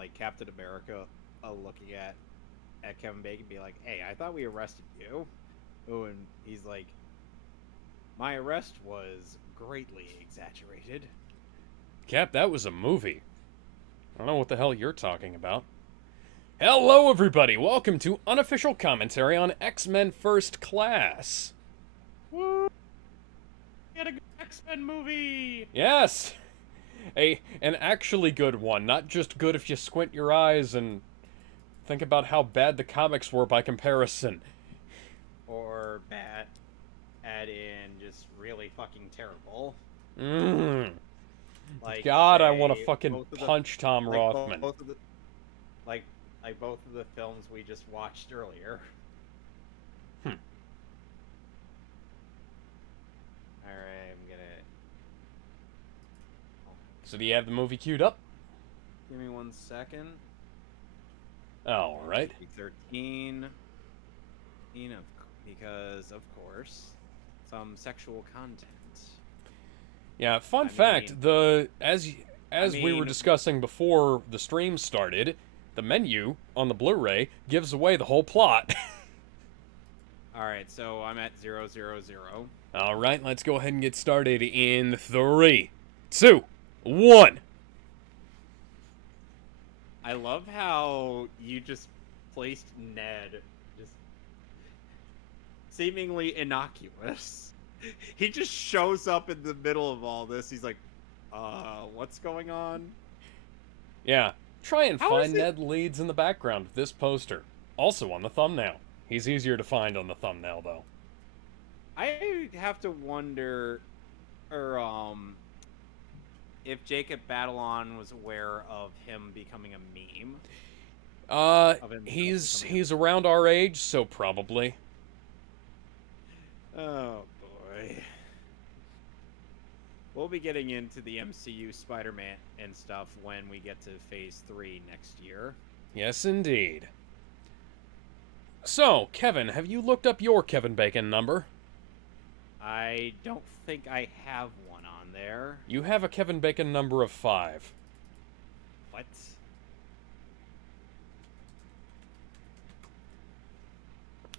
like Captain America looking at Kevin Bacon, be like, "Hey, I thought we arrested you." Oh, and he's like, "My arrest was greatly exaggerated." Cap, that was a movie. I don't know what the hell you're talking about. Hello, everybody. Welcome to Unofficial Commentary on X-Men First Class. Woo! Get a good X-Men movie. Yes! An actually good one, not just good if you squint your eyes and think about how bad the comics were by comparison. Or bad, add in just really fucking terrible. Mmm. Like, God, I want to say fucking both of the punch Tom like Rothman. both of the like like both of the films we just watched earlier. Hmm. All right, I'm gonna. So do you have the movie queued up? Give me 1 second. All right. 13, because of course, some sexual content. Yeah, fun I fact, mean, as we were discussing before the stream started, the menu on the Blu-ray gives away the whole plot. all right, so I'm at 000. All right, let's go ahead and get started in 3, 2, 1. I love how you just placed Ned just seemingly innocuous. He just shows up in the middle of all this. He's like, what's going on? Yeah, try and How is find it? Ned Leeds in the background of this poster. Also on the thumbnail. He's easier to find on the thumbnail, though. I have to wonder, or if Jacob Batalon was aware of him becoming a meme. He's around our age, so probably. Oh boy. We'll be getting into the MCU Spider-Man and stuff when we get to Phase 3 next year. Yes, indeed. So, Kevin, have you looked up your Kevin Bacon number? I don't think I have one on there. You have a Kevin Bacon number of 5. What?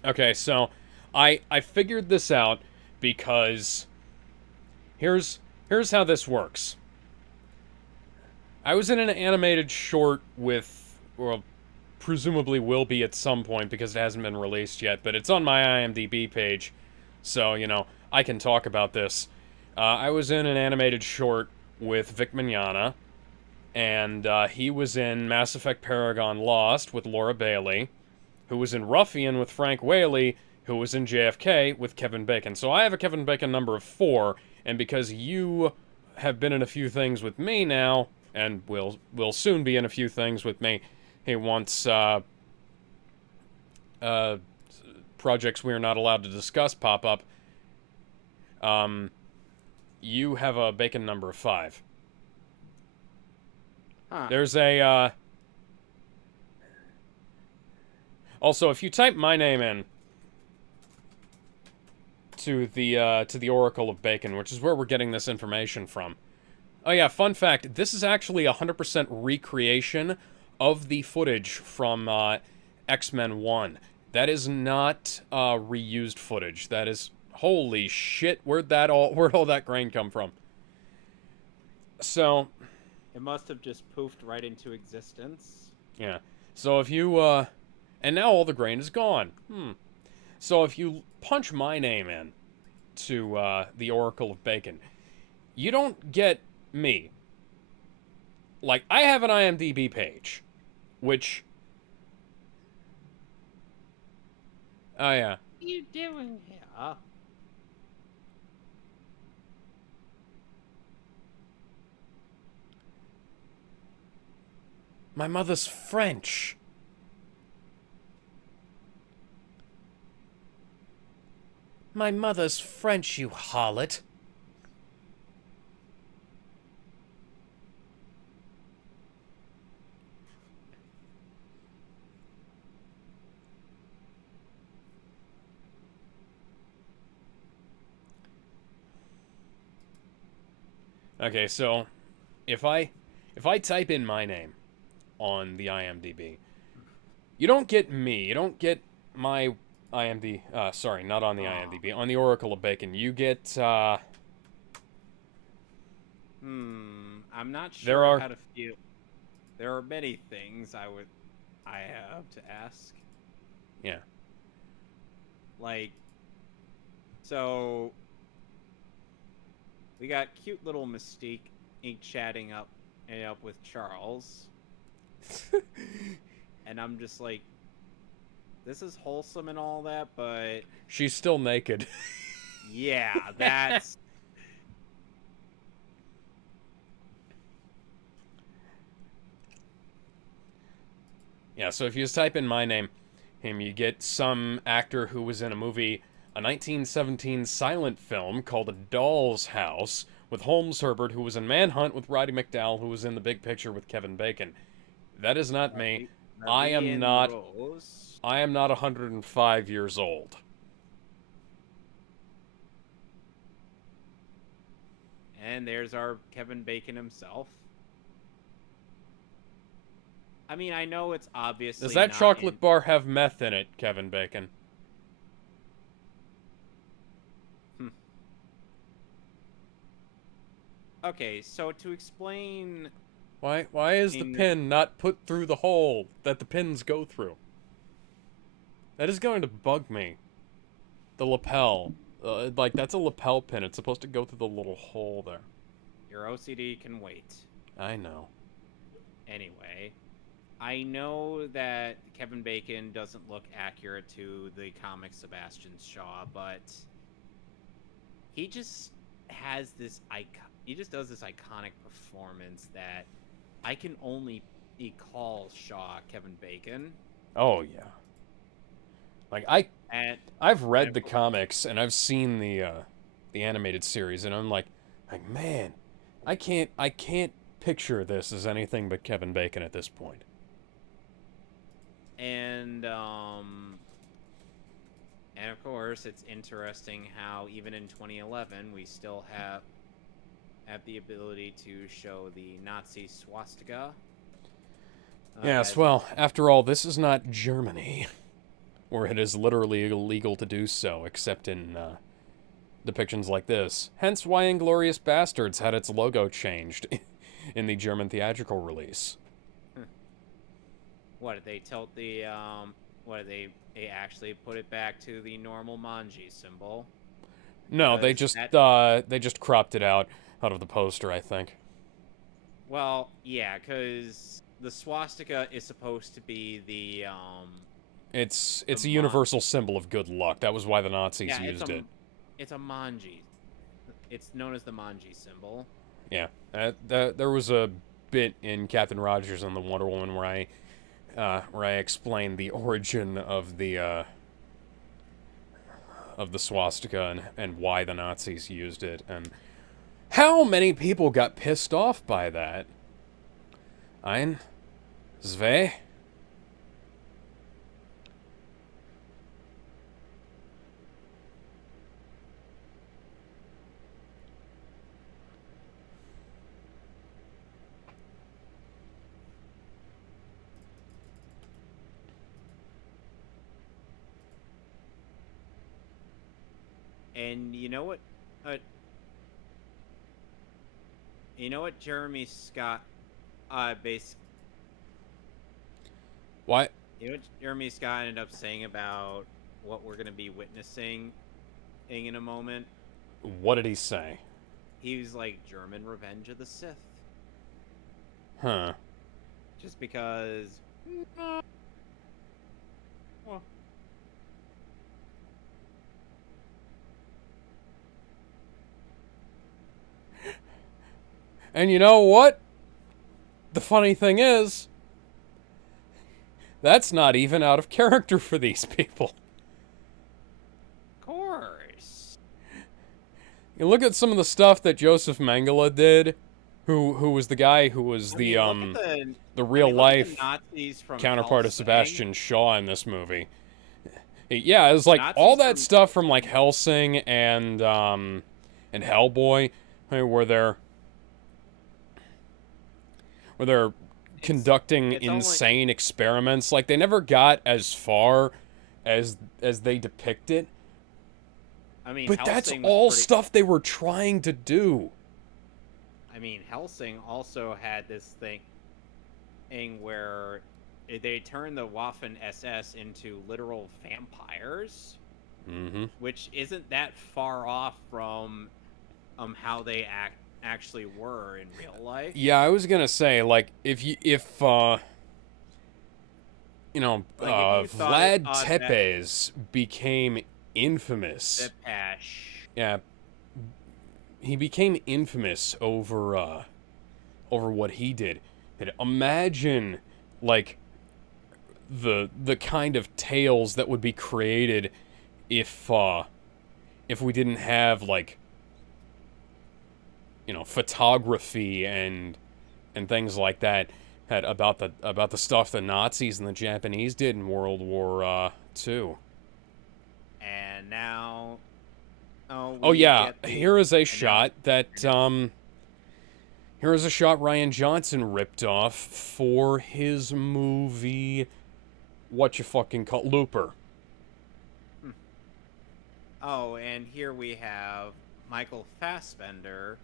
Okay, so I figured this out because here's how this works. I was in an animated short with, well, presumably will be at some point because it hasn't been released yet, but it's on my IMDb page, so, you know, I can talk about this. I was in an animated short with Vic Mignogna, and he was in Mass Effect Paragon Lost with Laura Bailey, who was in Ruffian with Frank Whaley, who was in JFK with Kevin Bacon. So I have a Kevin Bacon number of 4, and because you have been in a few things with me now, and will soon be in a few things with me, he wants projects we are not allowed to discuss pop up. You have a Bacon number of 5. Huh. There's a also, if you type my name in to the Oracle of Bacon, which is where we're getting this information from. Oh yeah, fun fact, this is actually 100% recreation of the footage from X-Men 1. That is not reused footage. That is, holy shit, where'd all that grain come from? So, It must have just poofed right into existence. yeah. So if you and now all the grain is gone. So if you punch my name in to the Oracle of Bacon, you don't get me. Like, I have an IMDb page, which... Oh, yeah. What are you doing here? My mother's French. My mother's French, you harlot. Okay, so if I type in my name on the IMDb. You don't get me. You don't get my IMDb. Sorry, not on the IMDb. On the Oracle of Bacon, you get. I'm not There sure are- how to feel. There are many things I have to ask. Yeah. Like, so we got cute little Mystique chatting up with Charles, and I'm just like, this is wholesome and all that, but She's still naked. yeah, that's Yeah, so if you just type in my name, you get some actor who was in a movie, a 1917 silent film called A Doll's House, with Holmes Herbert, who was in Manhunt with Roddy McDowall, who was in The Big Picture with Kevin Bacon. That is not me. I am not. Rose. I am not 105 years old. And there's our Kevin Bacon himself. I mean, I know it's obviously Does that not chocolate bar have meth in it, Kevin Bacon? Okay, so to explain, Why is the pin not put through the hole that the pins go through? That is going to bug me. The lapel. Like, that's a lapel pin. It's supposed to go through the little hole there. your OCD can wait. I know. Anyway, I know that Kevin Bacon doesn't look accurate to the comic Sebastian Shaw, but he just has this he just does this iconic performance that I can only call Shaw Kevin Bacon. Oh yeah. Like I've read the comics and I've seen the animated series, and I'm like man, I can't picture this as anything but Kevin Bacon at this point. And of course, it's interesting how even in 2011 we still have the ability to show the Nazi swastika. Yes, well, after all, this is not Germany, where it is literally illegal to do so, except in depictions like this. Hence why Inglourious Bastards had its logo changed in the German theatrical release. What did they tilt the what did they actually put it back to the normal manji symbol? No, they just cropped it out of the poster, I think. Well, yeah, because the swastika is supposed to be the It's a universal symbol of good luck. That was why the Nazis used it. It's a manji. It's known as the manji symbol. Yeah, there was a bit in Captain Rogers and the Wonder Woman where I explained the origin of the swastika and why the Nazis used it, and how many people got pissed off by that. Ein, zwei. And you know what? Jeremy Scott, What? You know what Jeremy Scott ended up saying about what we're going to be witnessing in a moment? What did he say? He was like, German Revenge of the Sith. Huh. Just because... well... And you know what? The funny thing is, that's not even out of character for these people. Of course. You look at some of the stuff that Joseph Mengele did, who was the guy who was the real life counterpart of Sebastian Shaw in this movie. Yeah, it was like Nazis all that stuff from like Hellsing and Hellboy, where they're conducting it's only. insane experiments. Like, they never got as far as they depict it, I mean, but that's Hellsing was all pretty. stuff they were trying to do. I mean, Hellsing also had this thing where they turned the Waffen SS into literal vampires, Mm-hmm. which isn't that far off from how they actually were in real life. Yeah, I was gonna say, like, Like if you Vlad that Tepes became infamous. the Pash. Yeah, he became infamous over what he did. And imagine, like, the kind of tales that would be created if we didn't have, like, photography and things like that about the stuff the Nazis and the Japanese did in World War II. And now, Oh we yeah, get the here is a and now- shot that here is a shot Ryan Johnson ripped off for his movie, what you fucking call Looper. Oh, and here we have Michael Fassbender,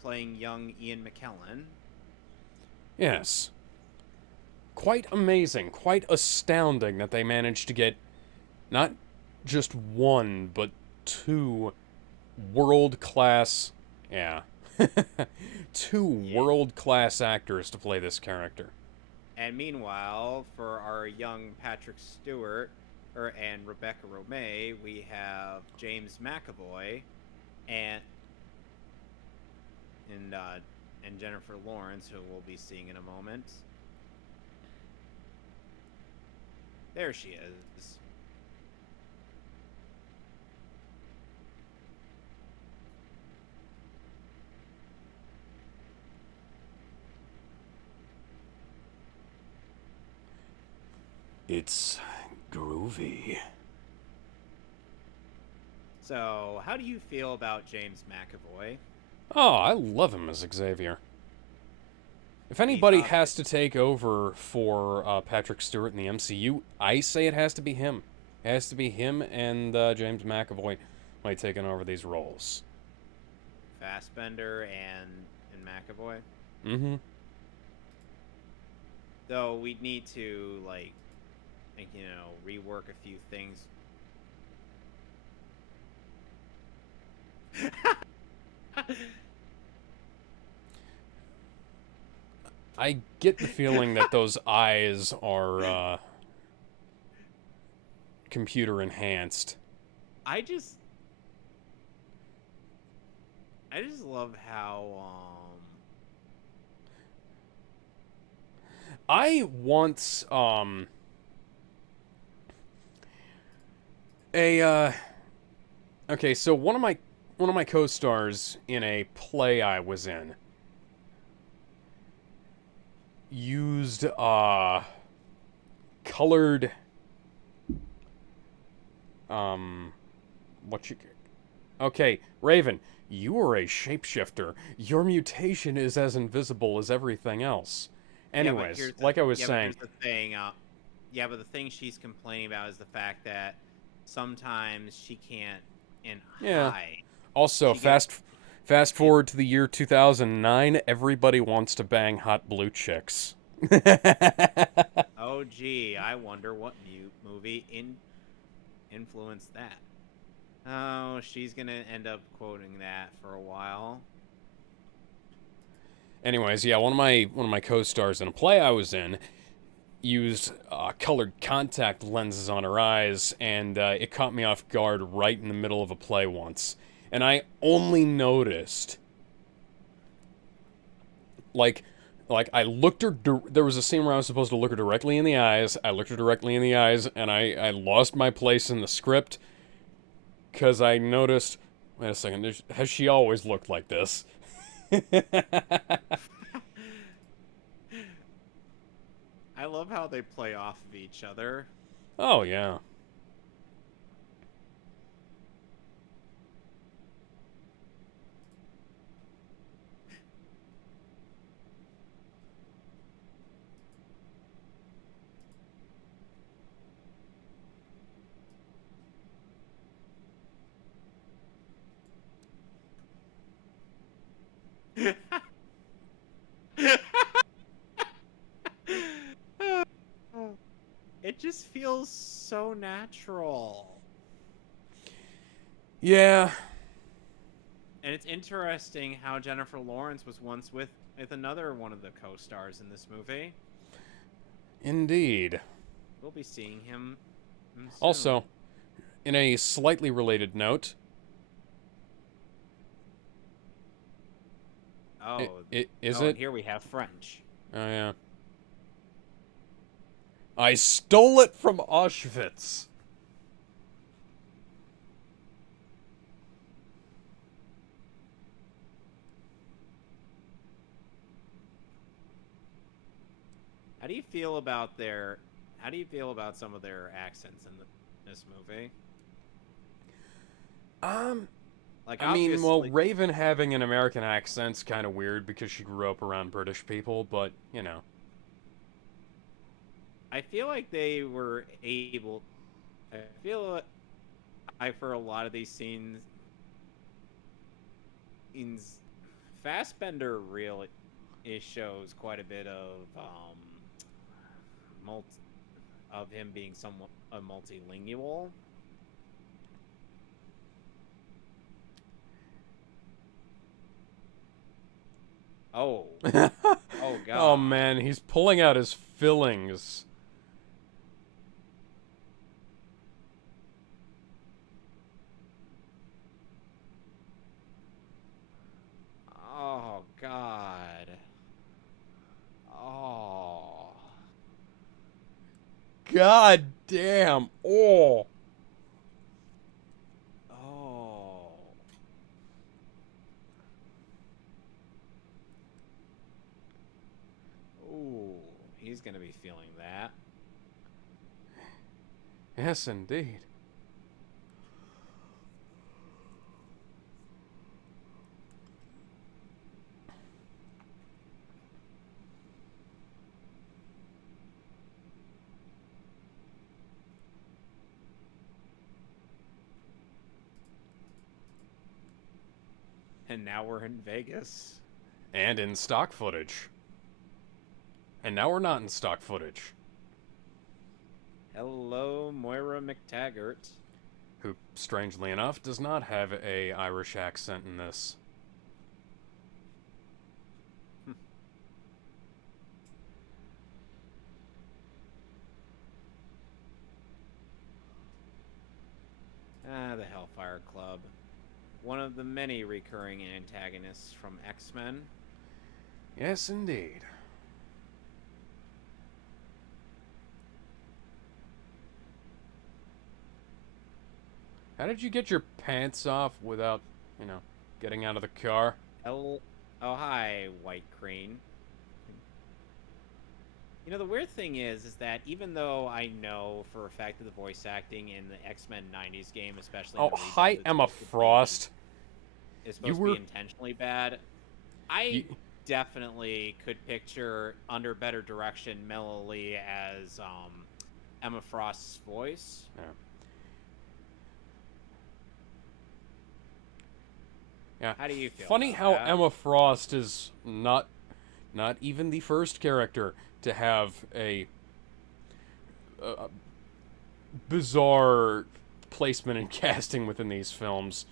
playing young Ian McKellen. Yes. Quite amazing, quite astounding that they managed to get not just one, but two world-class, yeah, two world-class actors to play this character. And meanwhile, for our young Patrick Stewart and Rebecca Romay, we have James McAvoy and and Jennifer Lawrence, who we'll be seeing in a moment. There she is. It's groovy. So, how do you feel about James McAvoy? Oh, I love him as Xavier. If anybody He's has to take over for Patrick Stewart in the MCU, I say it has to be him. It has to be him and James McAvoy might taking over these roles. Fassbender and McAvoy. Mm-hmm. Though we'd need to rework a few things. I get the feeling that those eyes are computer enhanced. I just love how I once okay, so one of my co-stars in a play I was in used colored what you okay, Raven, you are a shapeshifter. Your mutation is as invisible as everything else. Anyways, like I was saying, here's the thing. But the thing she's complaining about is the fact that sometimes she can't hide. Also, fast forward to the year 2009, everybody wants to bang hot blue chicks. Oh, gee, I wonder what movie influenced that. Oh, she's gonna end up quoting that for a while. Anyways, yeah, one of my co-stars in a play I was in used colored contact lenses on her eyes, and it caught me off guard right in the middle of a play once. And I only noticed, like I looked her. There was a scene where I was supposed to look her directly in the eyes. I looked her directly in the eyes, and I lost my place in the script because I noticed. Wait a second. Has she always looked like this? I love how they play off of each other. Oh yeah. it just feels so natural. Yeah. And it's interesting how Jennifer Lawrence was once with another one of the co-stars in this movie. Indeed. We'll be seeing him soon. Also, in a slightly related note, Oh, is and it? here we have French. Oh, yeah. I stole it from Auschwitz. How do you feel about their? How do you feel about some of their accents in this movie? Like, I mean, well, obviously, Raven having an American accent's kind of weird because she grew up around British people, but, you know. I feel like they were able. I feel for a lot of these scenes, Fassbender really it shows quite a bit of multi of him being somewhat a multilingual. Oh, oh Oh God! man, he's pulling out his fillings. Oh God! Oh, God damn. Oh. oh! Ooh, he's gonna be feeling that. Yes, indeed. And now we're in Vegas. And in stock footage. And now we're not in stock footage. Hello, Moira McTaggart. Who, strangely enough, does not have a Irish accent in this. The Hellfire Club. One of the many recurring antagonists from X-Men. Yes, indeed. How did you get your pants off without, getting out of the car? Oh, hi, White Crane. You know, the weird thing is that even though I know for a fact that the voice acting in the X-Men 90s game, especially in Oh, the hi, redub, Emma Frost. is You supposed to were... be intentionally bad, I You, definitely could picture, under better direction, Melanie Lee as Emma Frost's voice. yeah. Yeah. How do you feel Funny about how that? Emma Frost is not even the first character to have a bizarre placement and casting within these films.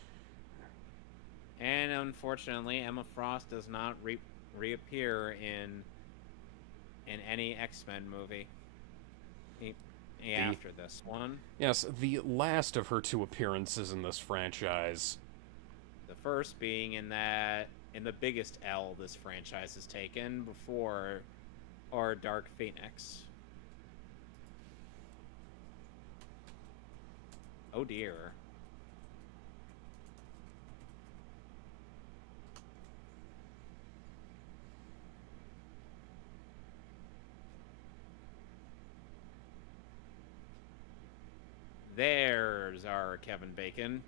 And unfortunately, Emma Frost does not reappear in any X-Men movie after this one. Yes, the last of her two appearances in this franchise. The first being in the biggest L this franchise has taken before our Dark Phoenix. Oh dear. There's our Kevin Bacon.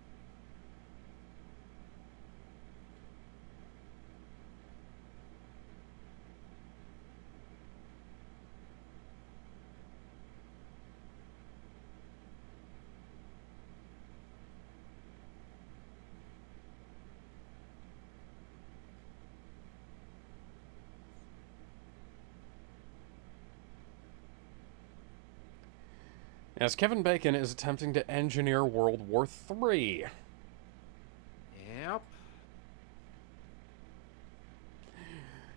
as Kevin Bacon is attempting to engineer World War III. Yep.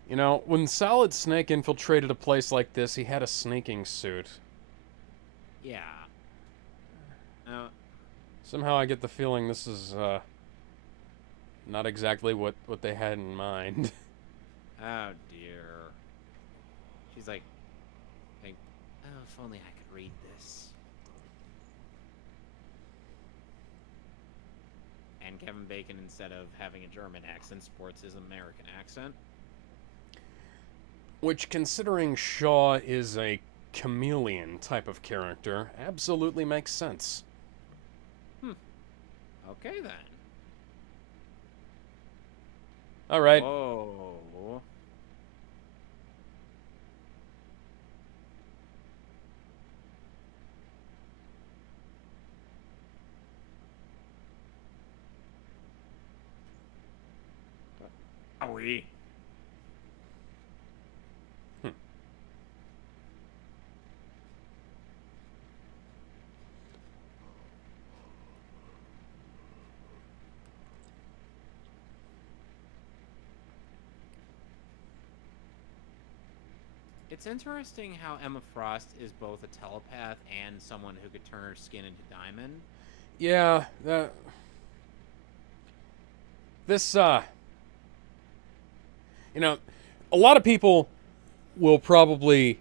You know, when Solid Snake infiltrated a place like this, he had a sneaking suit. Yeah. Uh, Somehow I get the feeling this is, not exactly what they had in mind. oh dear. She's like, oh, if only I could read this. And Kevin Bacon, instead of having a German accent, sports his American accent. Which, considering Shaw is a chameleon type of character, absolutely makes sense. Okay then. Alright. Whoa. Are we? It's interesting how Emma Frost is both a telepath and someone who could turn her skin into diamond. Yeah, this, you know, a lot of people will probably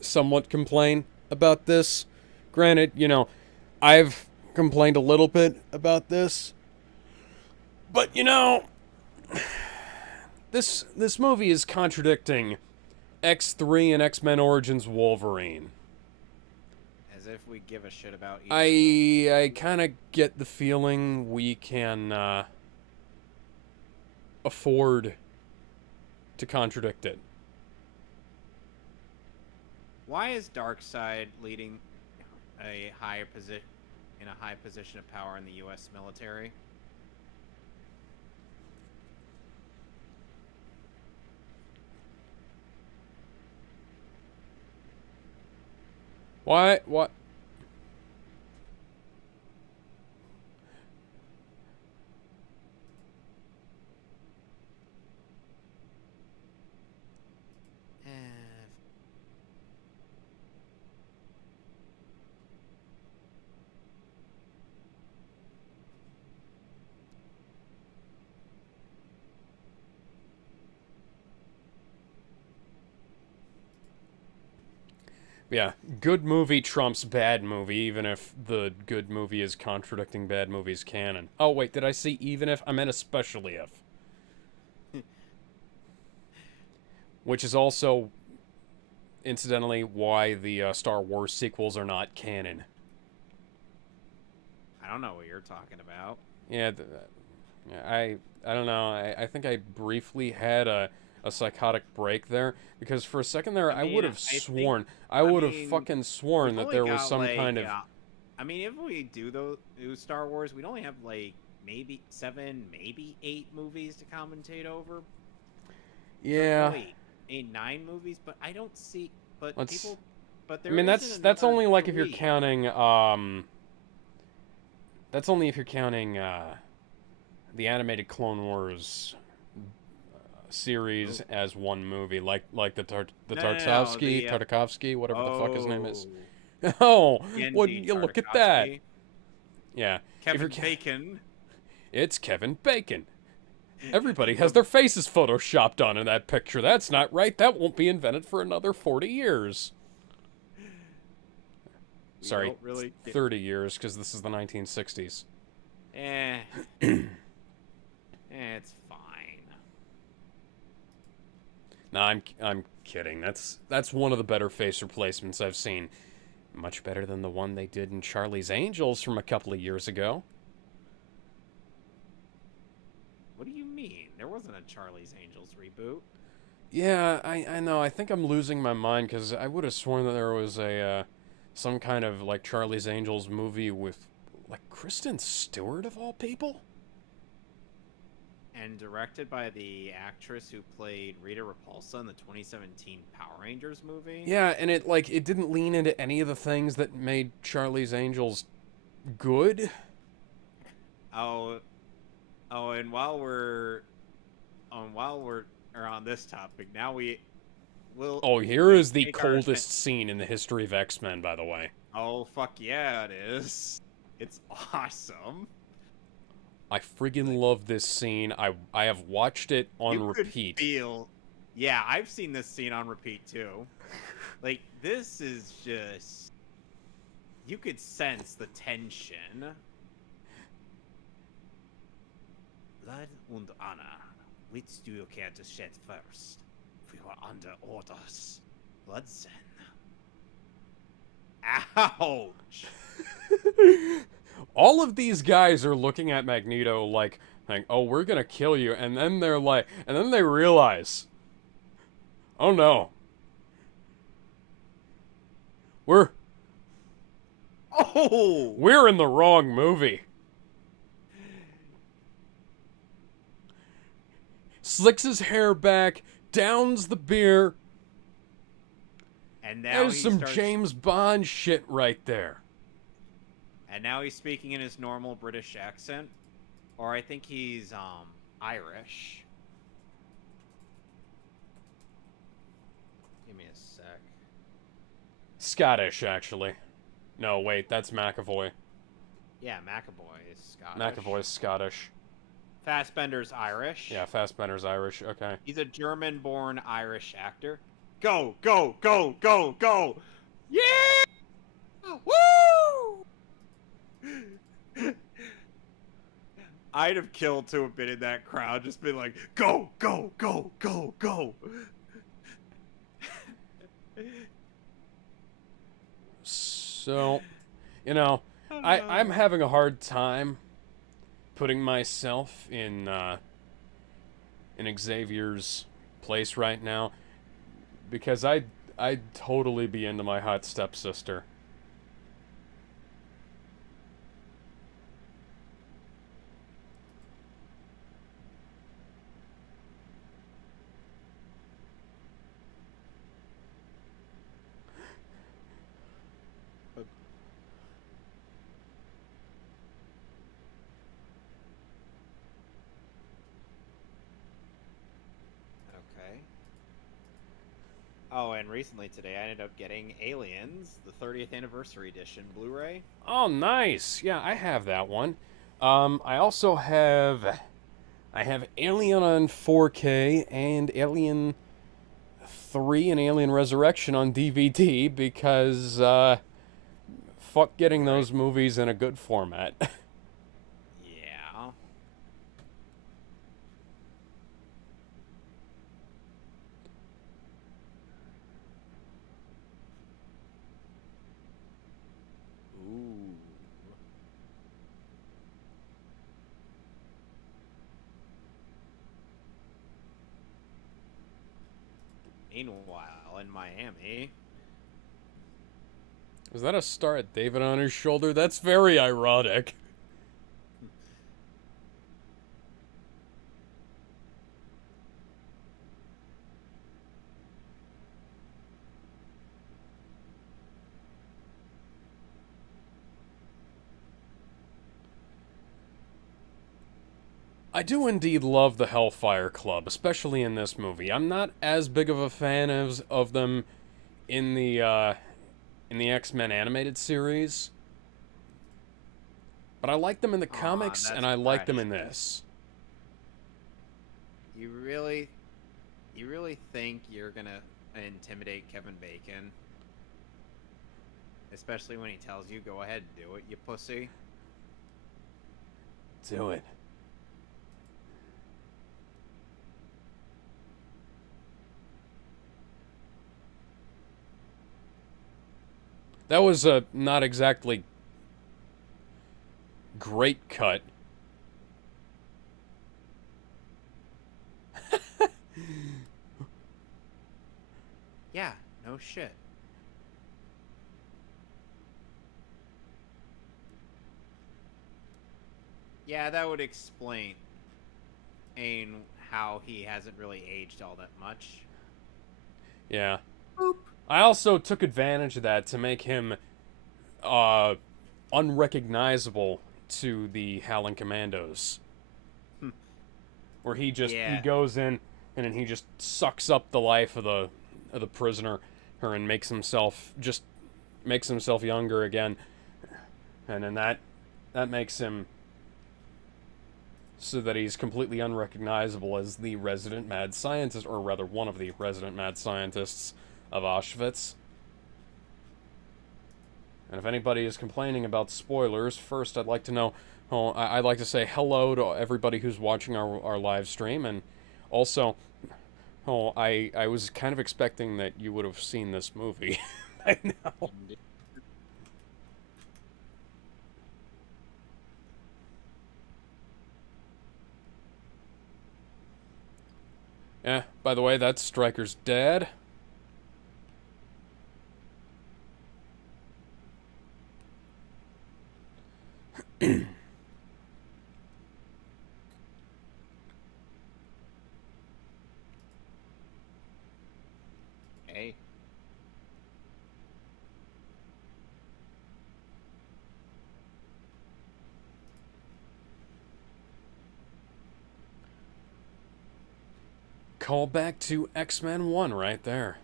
somewhat complain about this. Granted, you know, I've complained a little bit about this. But, you know, this movie is contradicting X3 and X-Men Origins Wolverine. As if we give a shit about either. I kind of get the feeling we can afford to contradict it. Why is Darkseid leading a high position of power in the U.S. military? Why? What? Yeah, good movie trumps bad movie, even if the good movie is contradicting bad movie's canon. Oh, wait, did I say even if? I meant especially if. Which is also, incidentally, why the Star Wars sequels are not canon. I don't know what you're talking about. Yeah, I don't know. I think I briefly had a psychotic break there, because for a second there I would have sworn, I would have fucking sworn that there was some kind of... I mean, if we do Star Wars, we'd only have like maybe 7, maybe 8 movies to commentate over. Yeah. Wait, 8, 9 movies, but I don't see. But people, but there. I mean, that's only like if you're counting. That's only if you're counting the animated Clone Wars series as one movie, like the Tartakovsky, whatever the fuck his name is. Oh, would you look at that? Yeah, Kevin Bacon. It's Kevin Bacon. Everybody has their faces photoshopped on in that picture. That's not right. That won't be invented for another 40 years. Sorry, 30 years, because this is the 1960s. It's fine. Nah, I'm kidding. That's one of the better face replacements I've seen. Much better than the one they did in Charlie's Angels from a couple of years ago. What do you mean? There wasn't a Charlie's Angels reboot. Yeah, I know. I think I'm losing my mind, because I would have sworn that there was a some kind of like Charlie's Angels movie with like Kristen Stewart of all people. and directed by the actress who played Rita Repulsa in the 2017 Power Rangers movie. Yeah, and it didn't lean into any of the things that made Charlie's Angels good. Oh, oh, and while we're on this topic, now Oh, here we is the take our coldest scene in the history of X-Men, by the way. oh fuck yeah, it is. It's awesome. I friggin' Like, love this scene. I have watched it you on could repeat. feel. Yeah, I've seen this scene on repeat too. Like this is just you could sense the tension. Blood und honor. Which do you care to shed first? We were under orders. Bloodsen. Ouch! All of these guys are looking at Magneto like, oh, we're gonna kill you, and then they're like, and then they realize, oh no, we're Oh! we're in the wrong movie. Slicks his hair back, downs the beer. And now There's some James Bond shit right there. And now he's speaking in his normal British accent. Or I think he's Irish. Give me a sec. Scottish, actually. No, wait, that's McAvoy. Yeah, McAvoy is Scottish. McAvoy's Scottish. Fassbender's Irish. Yeah, Fassbender's Irish. Okay. He's a German-born Irish actor. Go, go, go, go, go! Yeah! Woo! I'd have killed to have been in that crowd, just been like, go, go, go, go, go. So, you know, I'm having a hard time putting myself in Xavier's place right now because I'd totally be into my hot stepsister. Okay. Oh, and recently today I ended up getting Aliens, the 30th anniversary edition Blu-ray. Oh, nice. Yeah, I have that one. I also have Alien on 4K and Alien 3 and Alien Resurrection on DVD because fuck getting those movies in a good format. Yeah. Ooh. Meanwhile, in Miami. Is that a star at David on his shoulder? That's very ironic. I do indeed love the Hellfire Club, especially in this movie. I'm not as big of a fan of them in the X-Men animated series, but I like them in the comics, and I like them in this. You really think you're gonna intimidate Kevin Bacon? Especially when he tells you, go ahead and do it, you pussy. Do it. That was a not exactly great cut. Yeah, no shit. Yeah, that would explain. and how he hasn't really aged all that much. Yeah. Boop. I also took advantage of that to make him uh, unrecognizable to the Howling Commandos. Where he Yeah. goes in and then he just sucks up the life of the prisoner and makes himself younger again. And then that makes him so that he's completely unrecognizable as the resident mad scientist, or rather one of the resident mad scientists of Auschwitz. And if anybody is complaining about spoilers, first I'd like to know, I'd like to say hello to everybody who's watching our live stream, and also, I was kind of expecting that you would have seen this movie by now. Yeah, by the way, that's Stryker's dad. Hey. Call back to X-Men 1 right there.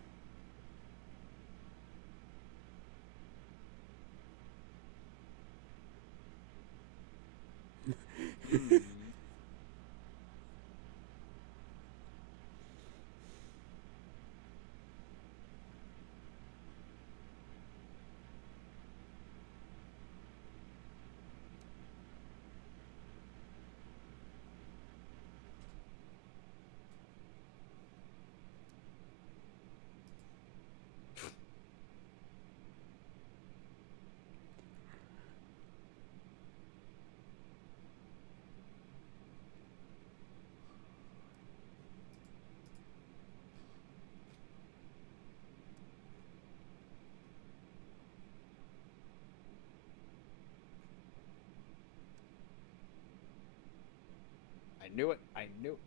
Hmm. I knew it. I knew.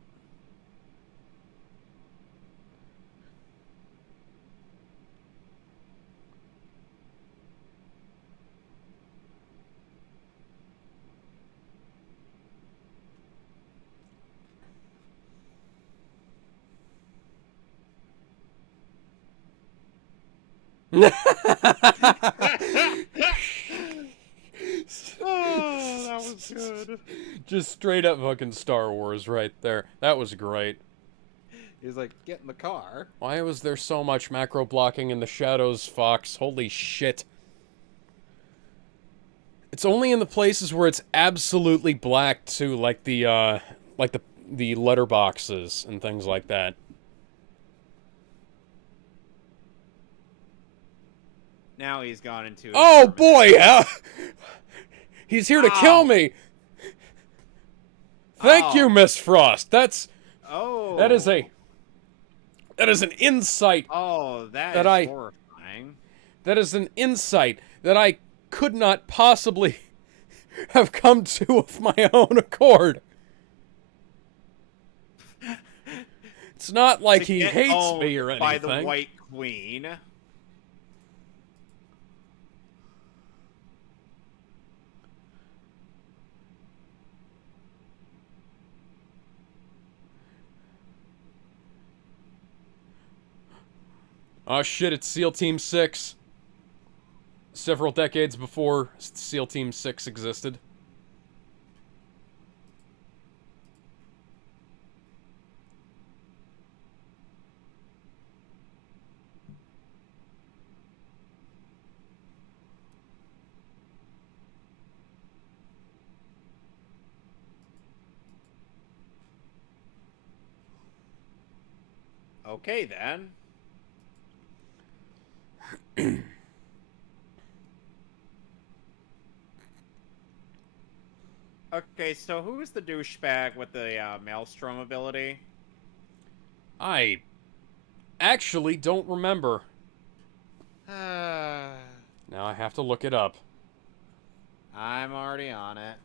Oh, that was good. Just straight up fucking Star Wars right there. That was great. He's like, get in the car. Why was there so much macro blocking in the shadows, Fox? Holy shit. It's only in the places where it's absolutely black too, like the letterboxes and things like that. Now he's gone into. Oh boy, he's here to kill me. Thank you, Miss Frost. That is an insight. Oh, that is horrifying. That is an insight that I could not possibly have come to of my own accord. It's not like he hates me or anything. By the White Queen. Oh shit, it's SEAL Team 6. Several decades before SEAL Team 6 existed. Okay, then. Okay, so who's the douchebag with the Maelstrom ability? I actually don't remember. I'm Now I have to look it up. already on it.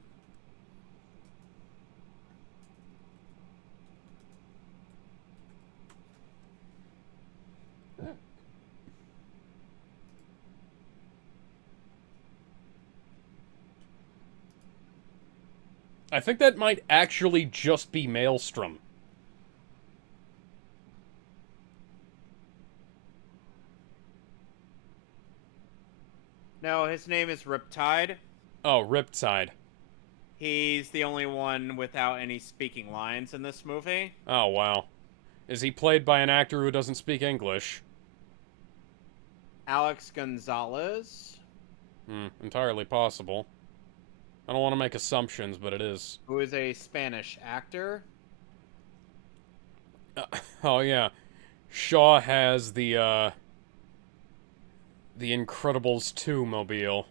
I think that might actually just be Maelstrom. No, his name is Riptide. Oh, Riptide. He's the only one without any speaking lines in this movie. Oh, wow. Is he played by an actor who doesn't speak English? Alex Gonzalez, Entirely possible. I don't want to make assumptions, but it is. who is a Spanish actor. Oh, yeah. Shaw has the Incredibles 2 mobile.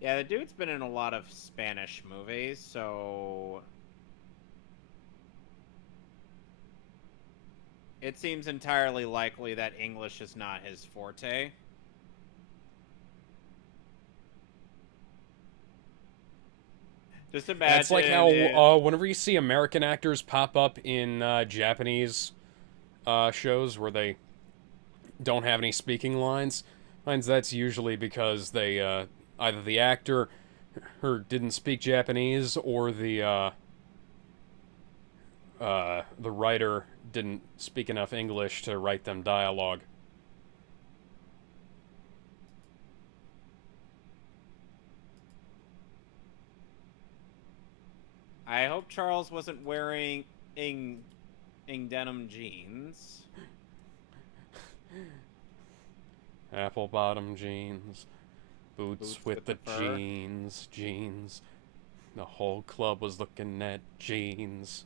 Yeah, the dude's been in a lot of Spanish movies, so it seems entirely likely that English is not his forte. Just imagine. It's like how whenever you see American actors pop up in Japanese shows where they don't have any speaking lines, that's usually because they either the actor or didn't speak Japanese or the writer didn't speak enough English to write them dialogue. I hope Charles wasn't wearing denim jeans. Apple bottom jeans, boots with the fur. jeans. The whole club was looking at jeans.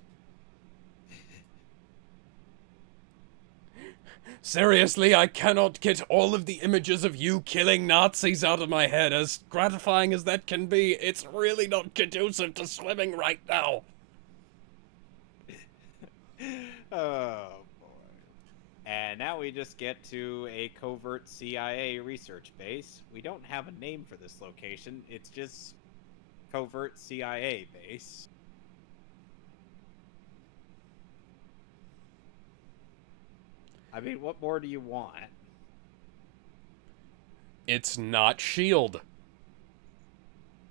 Seriously, I cannot get all of the images of you killing Nazis out of my head. As gratifying as that can be, it's really not conducive to swimming right now. Oh boy. And now we just get to a covert CIA research base. We don't have a name for this location. It's just covert CIA base. I mean, what more do you want? It's not S.H.I.E.L.D.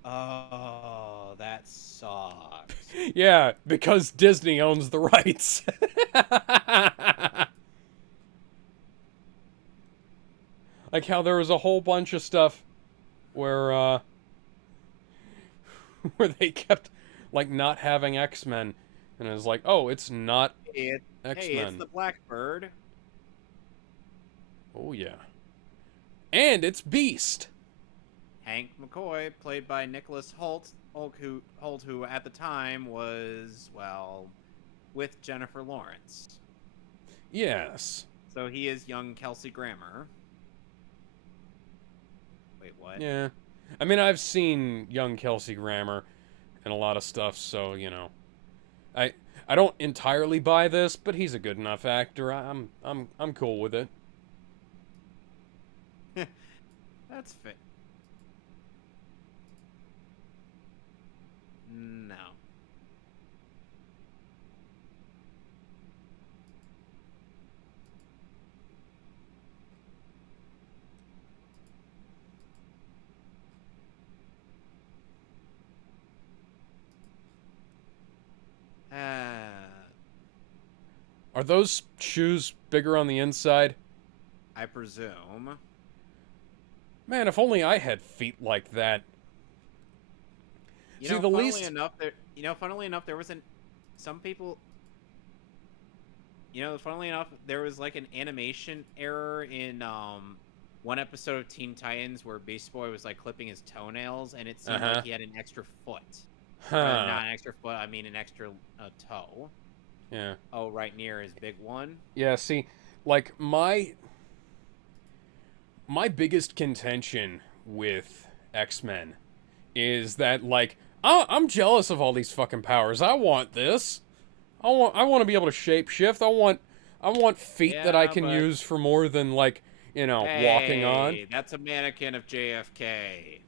Oh, that sucks. Yeah, because Disney owns the rights. Like how there was a whole bunch of stuff where where they kept like not having X-Men, and it was like, oh, it's not X-Men. Hey, it's the Blackbird. Oh yeah, and it's Beast. Hank McCoy, played by Nicholas Holt, who at the time was, well, with Jennifer Lawrence. Yes. So he is young Kelsey Grammer. Wait, what? Yeah. I mean, I've seen young Kelsey Grammer and a lot of stuff, so, you know. I don't entirely buy this, but he's a good enough actor. I'm cool with it. That's fit. No. Are those shoes bigger on the inside? I presume. Man, if only I had feet like that. You See, know, the funnily least... enough, there was some people. You know, funnily enough, there was like an animation error in one episode of Teen Titans where Beast Boy was like clipping his toenails, and it seemed like he had an extra foot. Huh. Not an extra foot. I mean, an extra toe. Yeah. Oh, right near his big one. Yeah. See, like my biggest contention with X-Men is that, like, oh, I'm jealous of all these fucking powers. I want this. I want to be able to shapeshift. I want feet that I can use for more than, like, you know, walking on. That's a mannequin of JFK.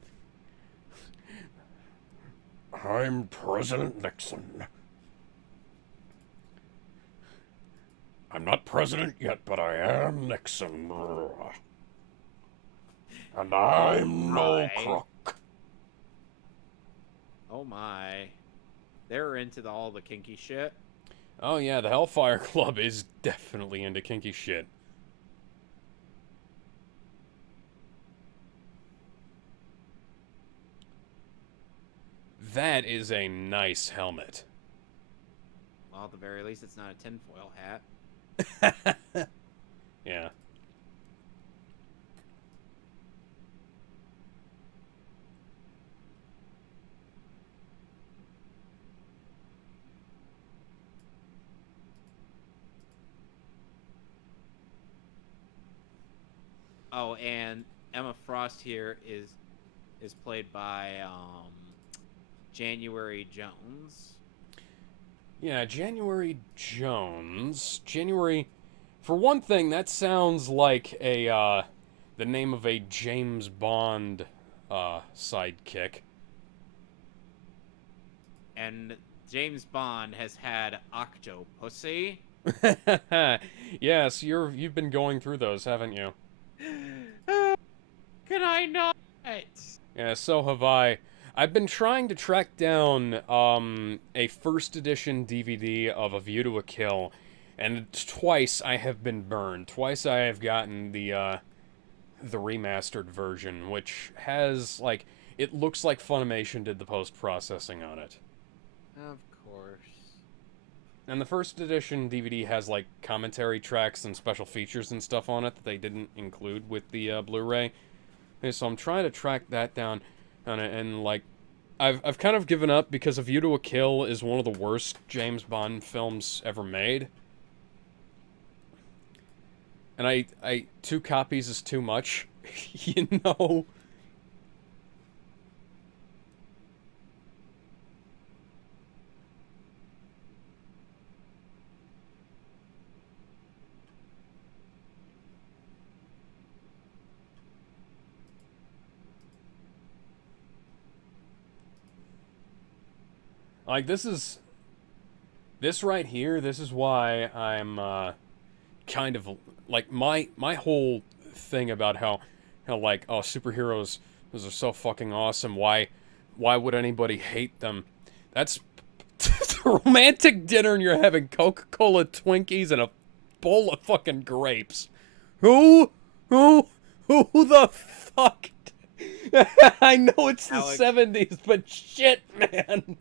I'm President Nixon. I'm not president yet, but I am Nixon. And I'm no My. crook. Oh my. They're into all the kinky shit. Oh yeah, the Hellfire Club is definitely into kinky shit. That is a nice helmet. Well, at the very least, it's not a tinfoil hat. Yeah. Oh, and Emma Frost here is played by January Jones. Yeah, January Jones. January. For one thing, that sounds like the name of a James Bond sidekick. And James Bond has had Octopussy. Yes, you've been going through those, haven't you? Can I not? Yeah, so have I. I've been trying to track down a first edition DVD of A View to a Kill, and twice I have been burned. Twice I have gotten the remastered version, which has like it looks like Funimation did the post processing on it. Of course. And the first edition DVD has like commentary tracks and special features and stuff on it that they didn't include with the Blu-ray. And so I'm trying to track that down, and like, I've kind of given up because A View to a Kill is one of the worst James Bond films ever made. And I 2 copies is too much, you know. Like this right here. This is why I'm kind of like my whole thing about how like oh superheroes those are so fucking awesome. Why would anybody hate them? That's the romantic dinner and you're having Coca-Cola Twinkies and a bowl of fucking grapes. Who who who the fuck? I know it's the Alex, 70s, but shit, man.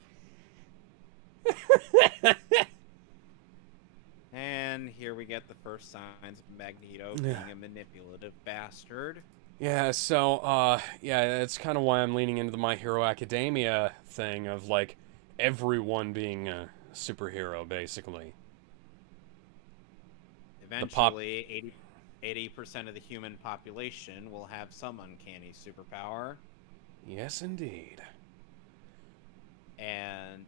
and here we get the first signs of Magneto being a manipulative bastard. Yeah, so yeah, that's kind of why I'm leaning into the My Hero Academia thing of like everyone being a superhero basically. The pop Eventually, 80% of the human population will have some uncanny superpower. Yes, indeed. And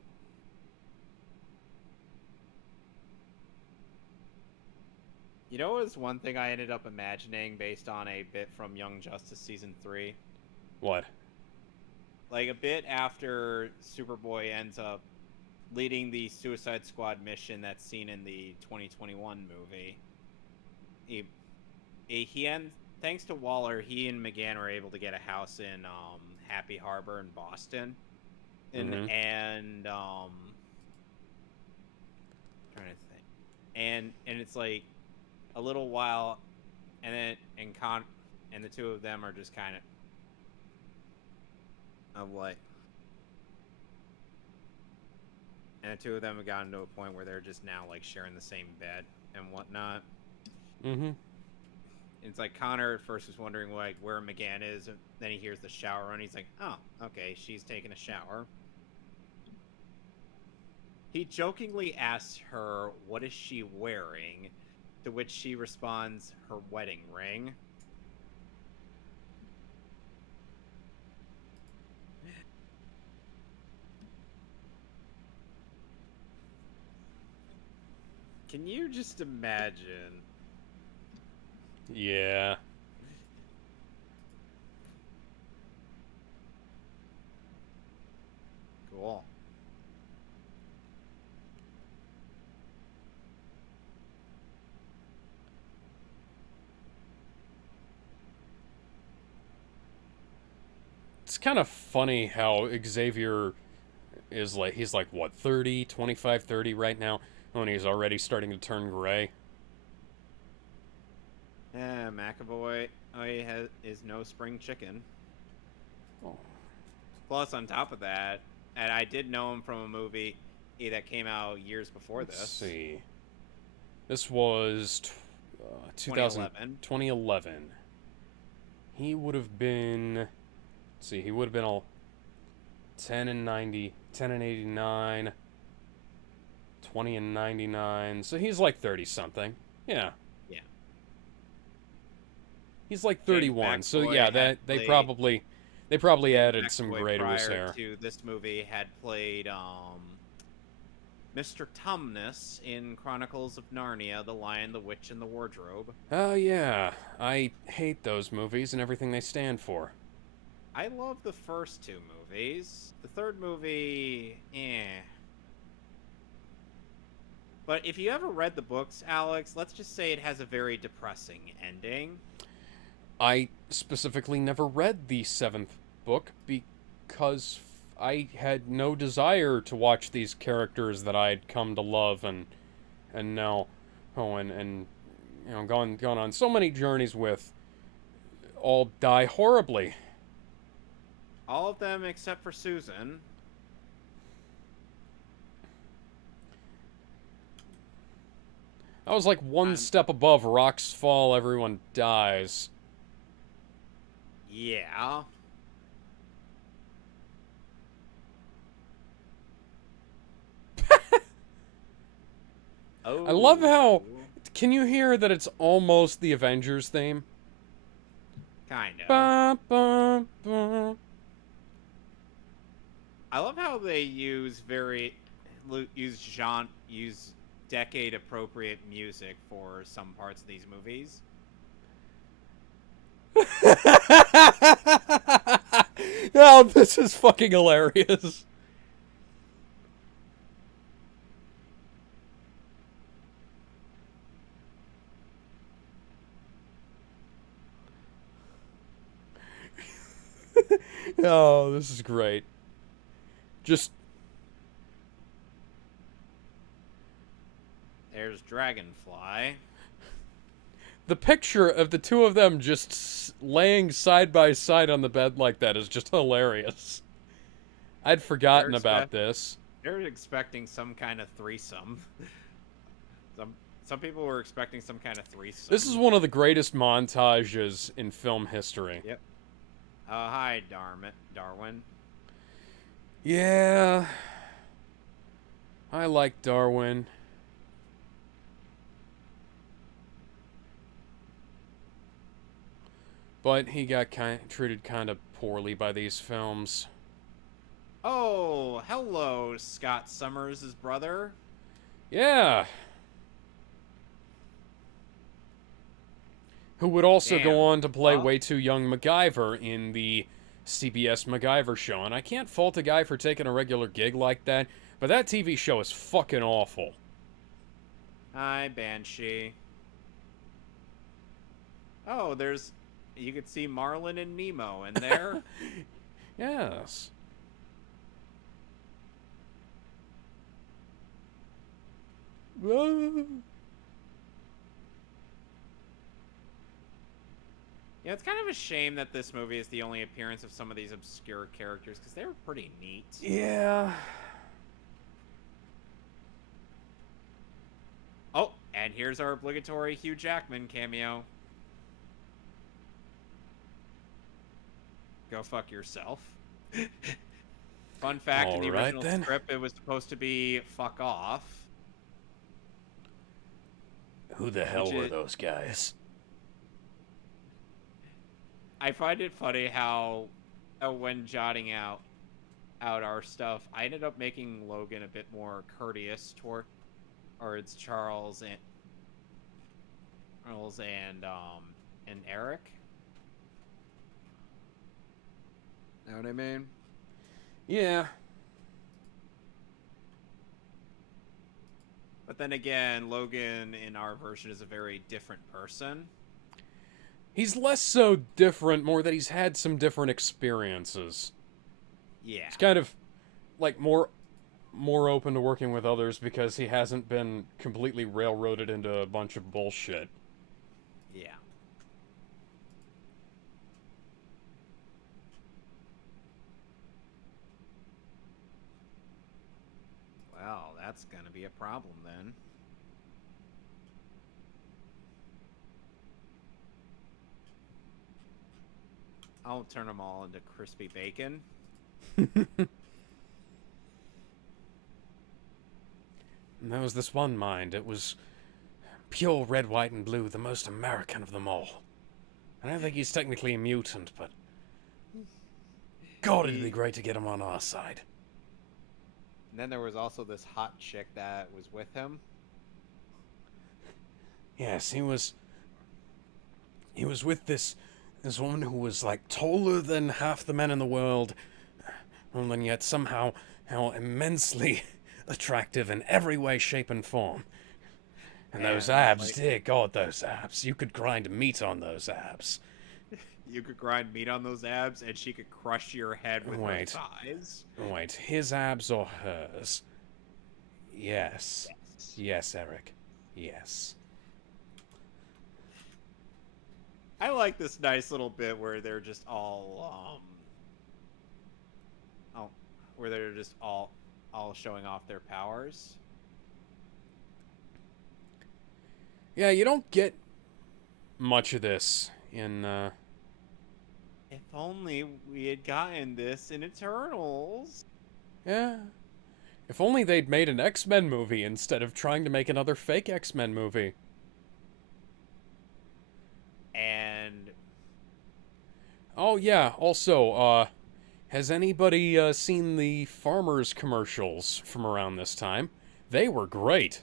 you know, what was one thing I ended up imagining based on a bit from Young Justice season 3? What? Like a bit after Superboy ends up leading the Suicide Squad mission that's seen in the 2021 movie. He ends, thanks to Waller, he and McGann were able to get a house in Happy Harbor in Boston. And trying to think. And it's like a little while and then and the two of them are just kind of like and the two of them have gotten to a point where they're just now like sharing the same bed and whatnot. It's like Connor at first was wondering like where McGann is, and then he hears the shower run. He's like, "Oh, okay, she's taking a shower." He jokingly asks her, "What is she wearing?" To which she responds, "Her wedding ring." Can you just imagine? Yeah. Cool. it's kind of funny how Xavier is like, he's like, what, 30, 25, 30 right now, when he's already starting to turn gray. Yeah, McAvoy is no spring chicken. Oh. Plus, on top of that, and I did know him from a movie that came out years before Let's this. see. This was 2011. 2011. He would have been, let's see, he would have been all 10 and 90, 10 and 89, 20 and 99. So he's like 30 something. Yeah. Yeah. He's like James 31. So McAvoy yeah, had that they played- probably James added some McAvoy gray to his prior hair. to this movie had played Mr. Tumnus in Chronicles of Narnia, The Lion, the Witch, and the Wardrobe. Oh yeah, I hate those movies and everything they stand for. I love the first two movies. The third movie, eh. But if you ever read the books, Alex, let's just say it has a very depressing ending. I specifically never read the seventh book because I had no desire to watch these characters that I'd come to love and now and you know gone on so many journeys with all die horribly. All of them except for Susan. I was like one step above rocks fall, everyone dies. Yeah. Oh. I love how. Can you hear that it's almost the Avengers theme? Kind of. Ba, ba, ba. I love how they use use decade appropriate music for some parts of these movies. Oh, this is fucking hilarious. Oh, this is great. Just There's Dragonfly. the picture of the two of them just laying side by side on the bed like that is just hilarious. I'd forgotten about this. They're expecting some kind of threesome. Some people were expecting some kind of threesome. This is one of the greatest montages in film history. Yep. Hi, Darwin. Yeah. I like Darwin. But he got treated kind of poorly by these films. Oh, hello, Scott Summers' brother. Yeah. Who would also go on to play Way Too Young MacGyver in the CBS MacGyver show. And I can't fault a guy for taking a regular gig like that, but that TV show is fucking awful. Hi, Banshee. Oh, you could see Marlin and Nemo in there. Yes. Yeah, it's kind of a shame that this movie is the only appearance of some of these obscure characters, because they were pretty neat. Yeah. Oh, and here's our obligatory Hugh Jackman cameo. Go fuck yourself. Fun fact, in the original script, it was supposed to be fuck off. Who the hell were those guys? I find it funny how when jotting out our stuff, I ended up making Logan a bit more courteous towards Charles and Eric. Know what I mean? Yeah. But then again, Logan in our version is a very different person. He's less so different, more that he's had some different experiences. Yeah. He's kind of like more open to working with others because he hasn't been completely railroaded into a bunch of bullshit. Yeah. Well, that's gonna be a problem then. I'll turn them all into crispy bacon. And there was this one mind. It was pure red, white, and blue, the most American of them all. I don't think he's technically a mutant, but God, it'd be great to get him on our side. And then there was also this hot chick that was with him. Yes, he was with this woman who was like taller than half the men in the world, and yet somehow how immensely attractive in every way, shape, and form. And those abs, like, dear God, those abs. You could grind meat on those abs. you could grind meat on those abs, and she could crush your head with her thighs. Wait, his abs or hers? Yes. Yes, Eric. Yes. I like this nice little bit where they're just all, where they're just all showing off their powers. Yeah, you don't get much of this in, If only we had gotten this in Eternals. Yeah. If only they'd made an X-Men movie instead of trying to make another fake X-Men movie. And oh yeah, also, has anybody seen the Farmers commercials from around this time? They were great.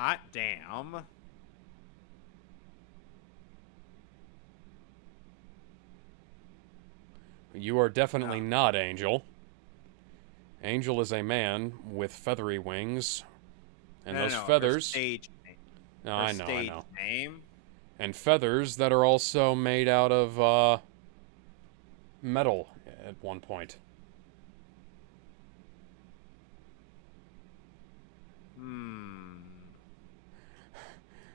hot damn. You are definitely not Angel. Angel is a man with feathery wings. And those feathers... Stage name. No, I know. Name? And feathers that are also made out of, metal at one point.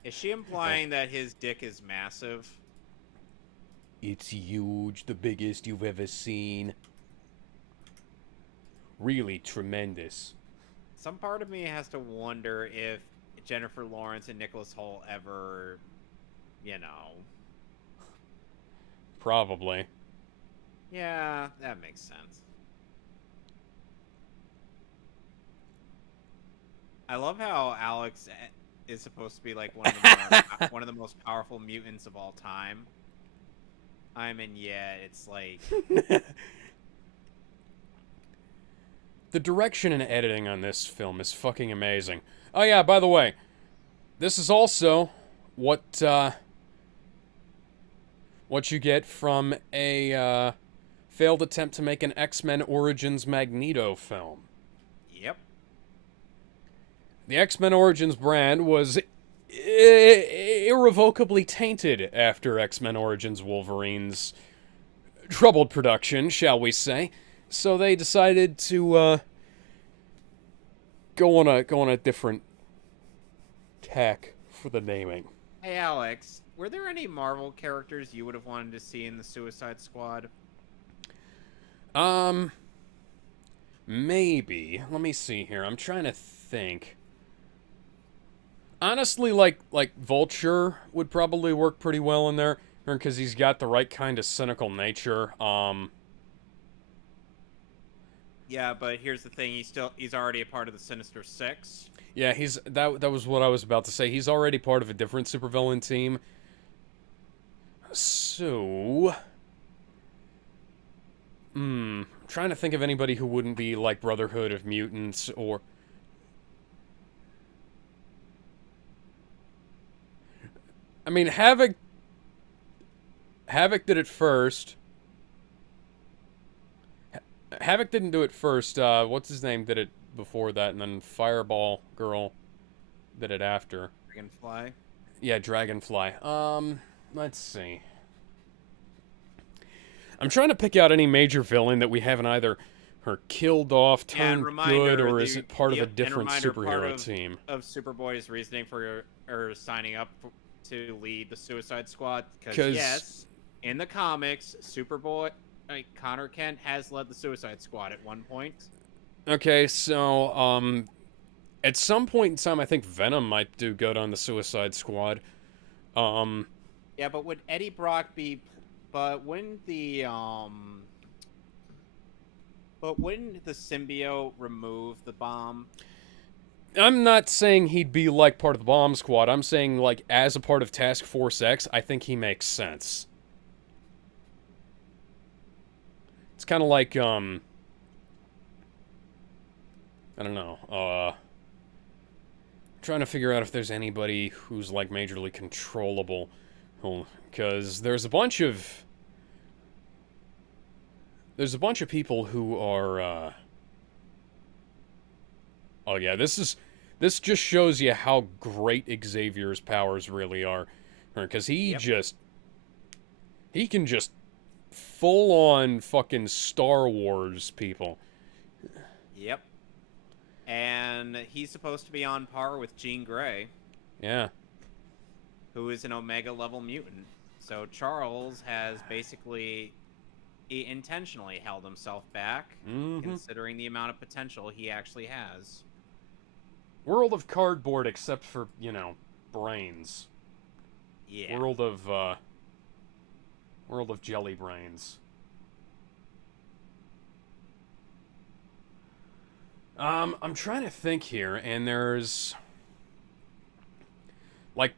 Is she implying that his dick is massive? It's huge, the biggest you've ever seen. Really tremendous. Some part of me has to wonder if Jennifer Lawrence and Nicholas Hoult ever, Probably. Yeah, that makes sense. I love how Alex is supposed to be like one of the one of the most powerful mutants of all time. And yet it's like the direction and editing on this film is fucking amazing. Oh yeah, by the way, this is also what you get from a failed attempt to make an X-Men Origins Magneto film. Yep. The X-Men Origins brand was irrevocably tainted after X-Men Origins Wolverine's troubled production, shall we say. So they decided to go on a different tack for the naming. Hey Alex, were there any Marvel characters you would have wanted to see in the Suicide Squad? Maybe. Let me see here. I'm trying to think. Honestly, like Vulture would probably work pretty well in there, because he's got the right kind of cynical nature. Yeah, but here's the thing: he's already a part of the Sinister Six. Yeah, that was what I was about to say. He's already part of a different supervillain team. So, I'm trying to think of anybody who wouldn't be like Brotherhood of Mutants or. I mean, Havoc did it first. Havoc didn't do it first. What's his name did it before that, and then Fireball Girl. did it after. Dragonfly. Yeah, Dragonfly. Let's see. I'm trying to pick out any major villain that we haven't either killed off, Yeah, and turned good, reminder, or is it part of a and different reminder, part superhero team? of Superboy's reasoning for signing up to lead the Suicide Squad, because 'Cause- yes, in the comics, Superboy, Connor Kent has led the Suicide Squad at one point. Okay, so, at some point in time, I think Venom might do good on the Suicide Squad. Yeah, but would Eddie Brock be? But wouldn't the But wouldn't the symbiote remove the bomb? I'm not saying he'd be like part of the bomb squad. I'm saying like as a part of Task Force X, I think he makes sense. It's kind of like I don't know. Trying to figure out if there's anybody who's like majorly controllable, because there's a bunch of people who are oh yeah, this just shows you how great Xavier's powers really are, because he can just full on fucking Star Wars people. Yep. And he's supposed to be on par with Jean Grey. Yeah. Who is an Omega level mutant. So Charles has basically intentionally held himself back, considering the amount of potential he actually has. World of cardboard, except for, you know, brains. Yeah. World of jelly brains. I'm trying to think here, and there's like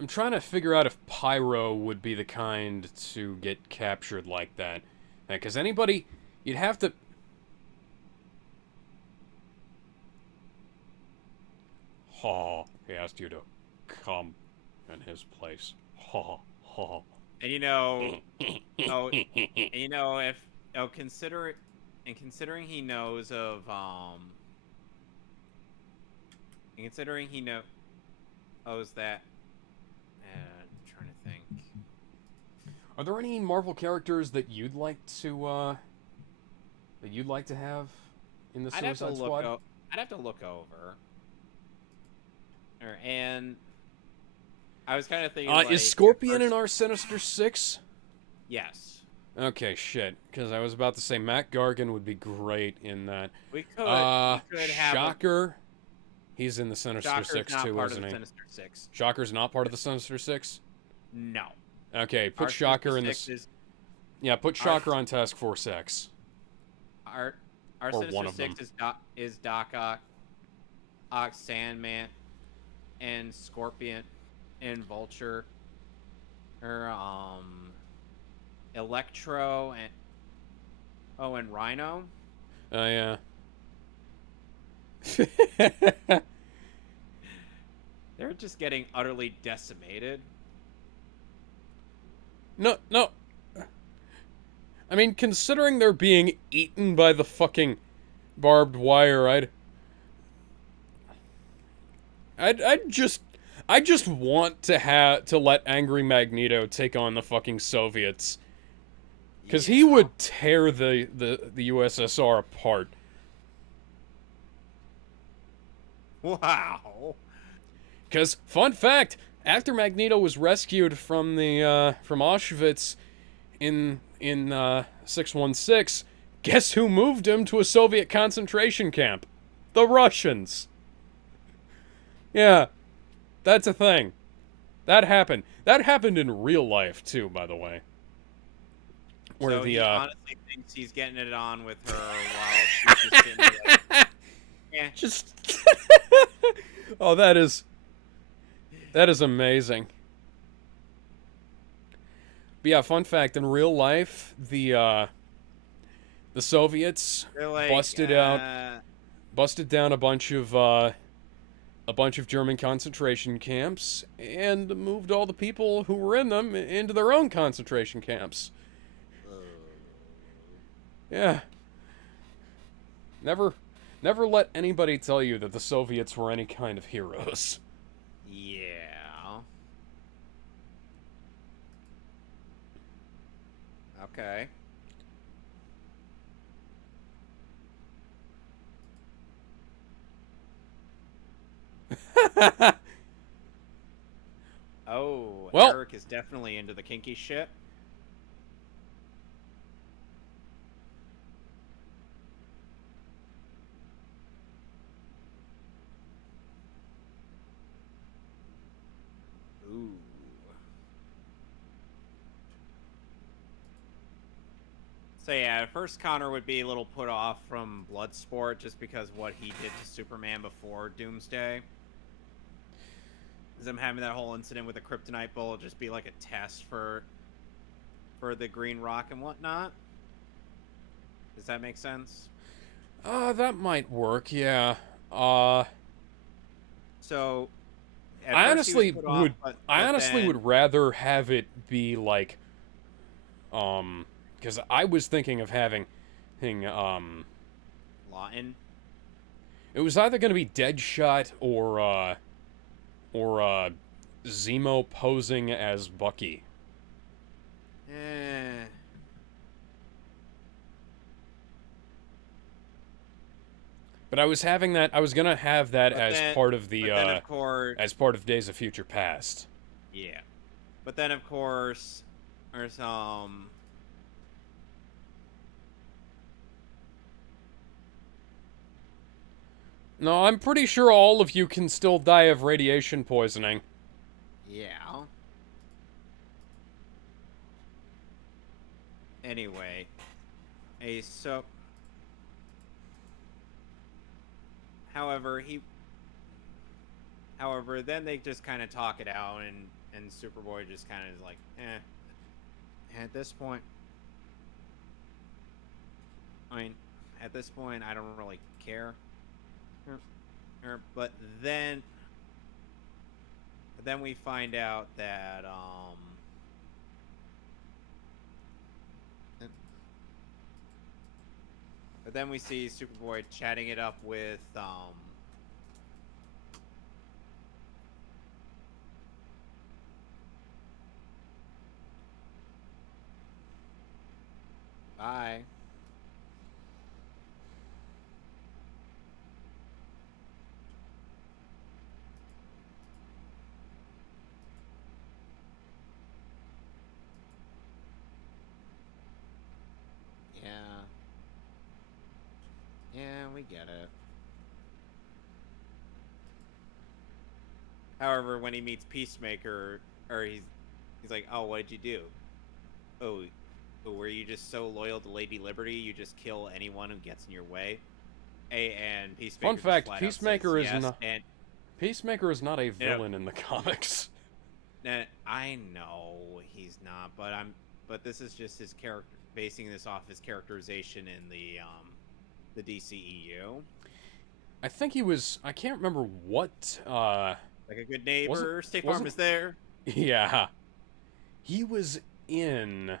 I'm trying to figure out if Pyro would be the kind to get captured like that. Because anybody, you'd have to. He asked you to come in his place. And you know, considering he knows of, and considering he knows that, I'm trying to think. Are there any Marvel characters that you'd like to have in the Suicide Squad? I'd have to look over. And I was kind of thinking, like, is Scorpion in our Sinister Six? Yes. Okay, shit. Because I was about to say Matt Gargan would be great in that. We could have Shocker. He's in the Sinister Six too, isn't he? Sinister Six. Shocker's not part of the Sinister Six? No. Okay, put Shocker in the. Yeah, put Shocker on Task Force X. Our Sinister Six is Doc Ock, Sandman, and Scorpion, and Vulture, or Electro, and Rhino. Oh yeah. They're just getting utterly decimated. No. I mean, considering they're being eaten by the fucking barbed wire, I just want to let Angry Magneto take on the fucking Soviets, because he would tear the USSR apart. Wow. Because fun fact, after Magneto was rescued from from Auschwitz in 616, guess who moved him to a Soviet concentration camp? The Russians. Yeah, that's a thing. That happened. That happened in real life too, by the way. Where so he honestly thinks he's getting it on with her while she's just sitting there. Yeah. Just. Oh, that is amazing. But yeah, fun fact: in real life, the Soviets busted down a bunch of German concentration camps and moved all the people who were in them into their own concentration camps. Yeah. Never Never let anybody tell you that the Soviets were any kind of heroes. Yeah. Okay. Oh, Well, Eric is definitely into the kinky shit. Ooh. So yeah, at first Connor would be a little put off from Bloodsport just because what he did to Superman before Doomsday. Because him having that whole incident with the kryptonite bullet just be like a test for the Green Rock and whatnot. Does that make sense? that might work, yeah. So at I first he was honestly put off, would I but honestly then would rather have it be like because I was thinking of having Lawton. it was either going to be Deadshot or Zemo posing as Bucky. Eh. But I was going to have that But as then, part of the but then of course, as part of Days of Future Past. yeah. But then of course, there's some. No, I'm pretty sure all of you can still die of radiation poisoning. Yeah. Anyway, a so. However, However, then they just kind of talk it out, and Superboy just kind of is like, At this point, I mean, at this point, I don't really care. But then we find out that but then we see Superboy chatting it up with bye. Yeah. Yeah, we get it. However, when he meets Peacemaker, or he's like, "Oh, what did you do? Oh, were you just so loyal to Lady Liberty, you just kill anyone who gets in your way?" And Peacemaker Fun just fact: flat out says yes. And Peacemaker is not a you villain in the comics. I know he's not, but this is just his character, basing this off his characterization in the DCEU. I think he was. I can't remember what. Like a good neighbor, State Farm wasn't is there. Yeah, he was in.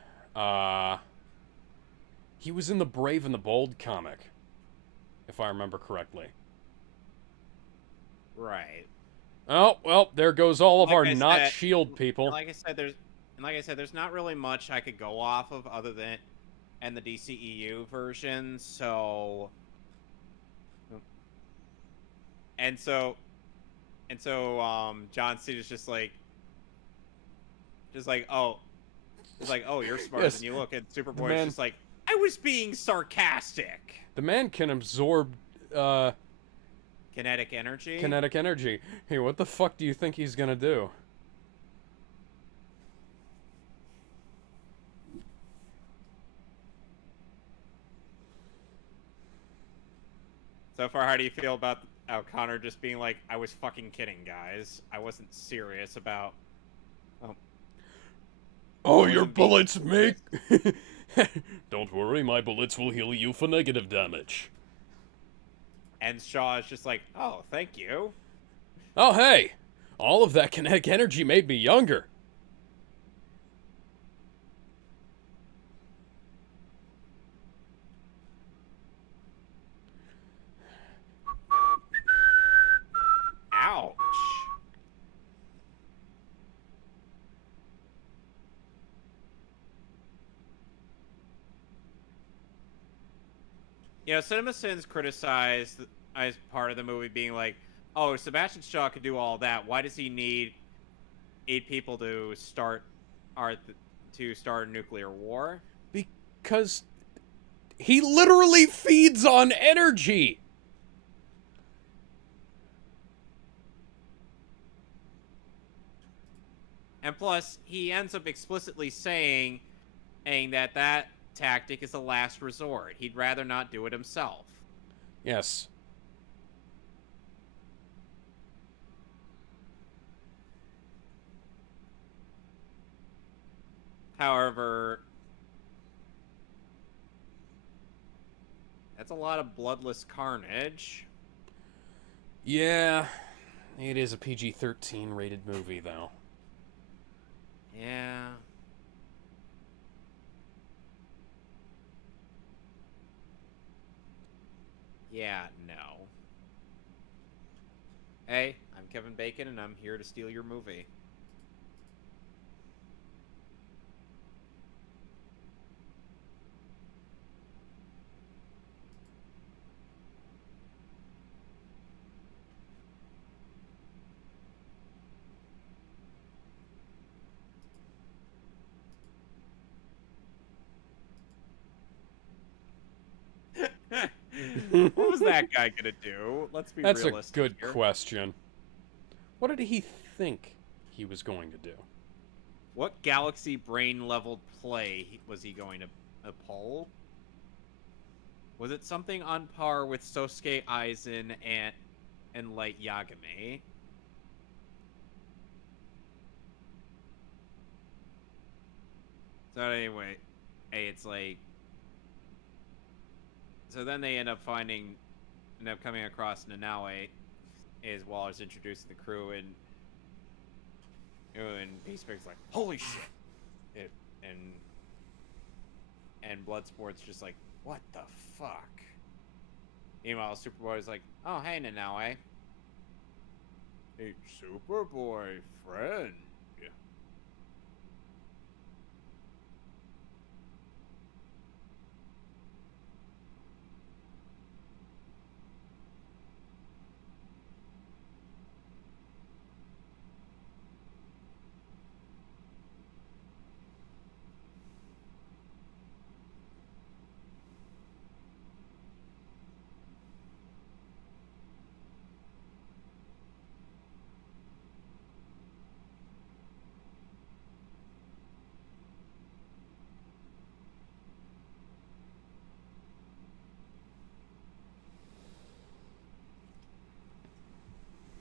He was in the Brave and the Bold comic, if I remember correctly. Right. Oh well, there goes all of Like our I not said, Shield people. like I said, there's not really much I could go off of other than and the DCEU version. So, and so, John Cena's just like, oh, it's like, oh, you're smarter Yes, than you look. And the Superboy's man. just like, I was being sarcastic. The man can absorb Kinetic energy. kinetic energy. Hey, what the fuck do you think he's gonna do? So far, how do you feel about Connor just being like, I was fucking kidding, guys. I wasn't serious about. Oh, Oh, your bullets make. Don't worry, my bullets will heal you for negative damage. And Shaw is just like, oh, thank you. Oh, hey! All of that kinetic energy made me younger. CinemaSins criticized as part of the movie being like, "Oh, Sebastian Shaw could do all that. Why does he need 8 people to our start a nuclear war?" Because he literally feeds on energy. And plus, he ends up explicitly saying that tactic is a last resort. He'd rather not do it himself. Yes. However, that's a lot of bloodless carnage. Yeah. It is a PG-13 rated movie, though. Yeah. Yeah, no. Hey, I'm Kevin Bacon, and I'm here to steal your movie. What was that guy gonna do? Let's be That's a realistic good here. question. What did he think he was going to do? What galaxy brain leveled play was he going to pull? Was it something on par with Sosuke Aizen and Light Yagami? So anyway, hey, it's like, so then they end up coming across Nanaue as Waller's introducing the crew, and Peacemaker's like, holy shit, it, and Bloodsport's just like, what the fuck? Meanwhile, Superboy's like, oh hey Nanaue, hey Superboy friend.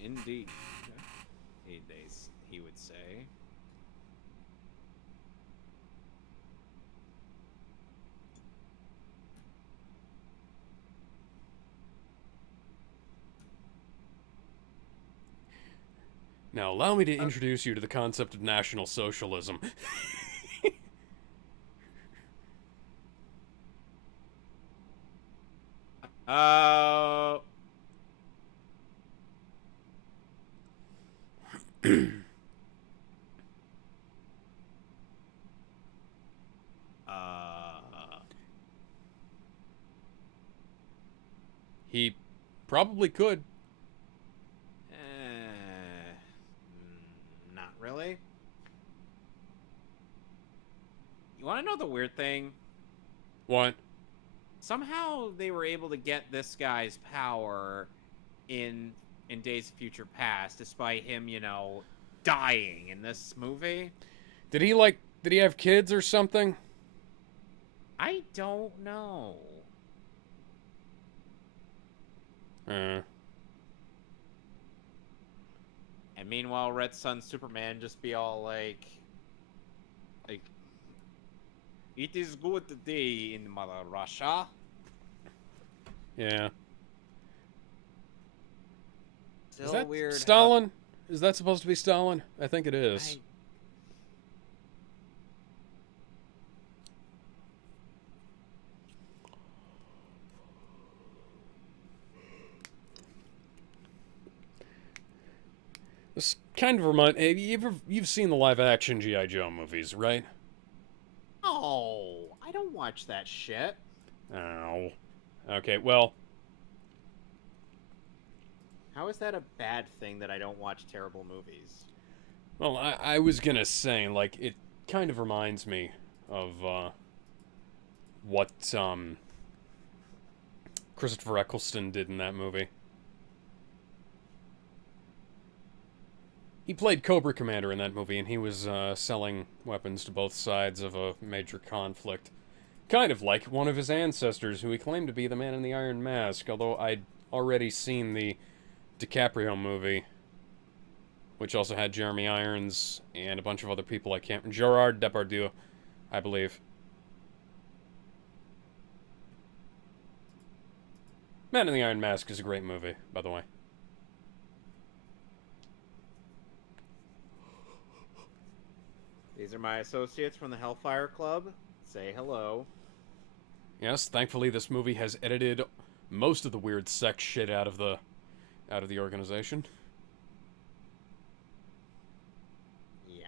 Indeed. He would say. Now, allow me to introduce you to the concept of National Socialism. Uh. He probably could. Not really. You want to know the weird thing? What? Somehow they were able to get this guy's power in Days of Future Past, despite him, dying in this movie. Did he have kids or something? I don't know. And meanwhile, Red Sun Superman just be all like, it is good day in Mother Russia. Yeah. Still Is that weird. Stalin? Is that supposed to be Stalin? I think it is. This kind of remind. You've seen the live-action GI Joe movies, right? Oh, I don't watch that shit. Oh. Okay, well, How is that a bad thing that I don't watch terrible movies? I was gonna say, like, it kind of reminds me of what Christopher Eccleston did in that movie. He played Cobra Commander in that movie, and he was selling weapons to both sides of a major conflict. Kind of like one of his ancestors, who he claimed to be the man in the Iron Mask, although I'd already seen the DiCaprio movie, which also had Jeremy Irons and a bunch of other people I can't... Gerard Depardieu, I believe. Man in the Iron Mask is a great movie, by the way. These are my associates from the Hellfire Club. Say hello. Yes, thankfully this movie has edited most of the weird sex shit out of the organization. Yeah.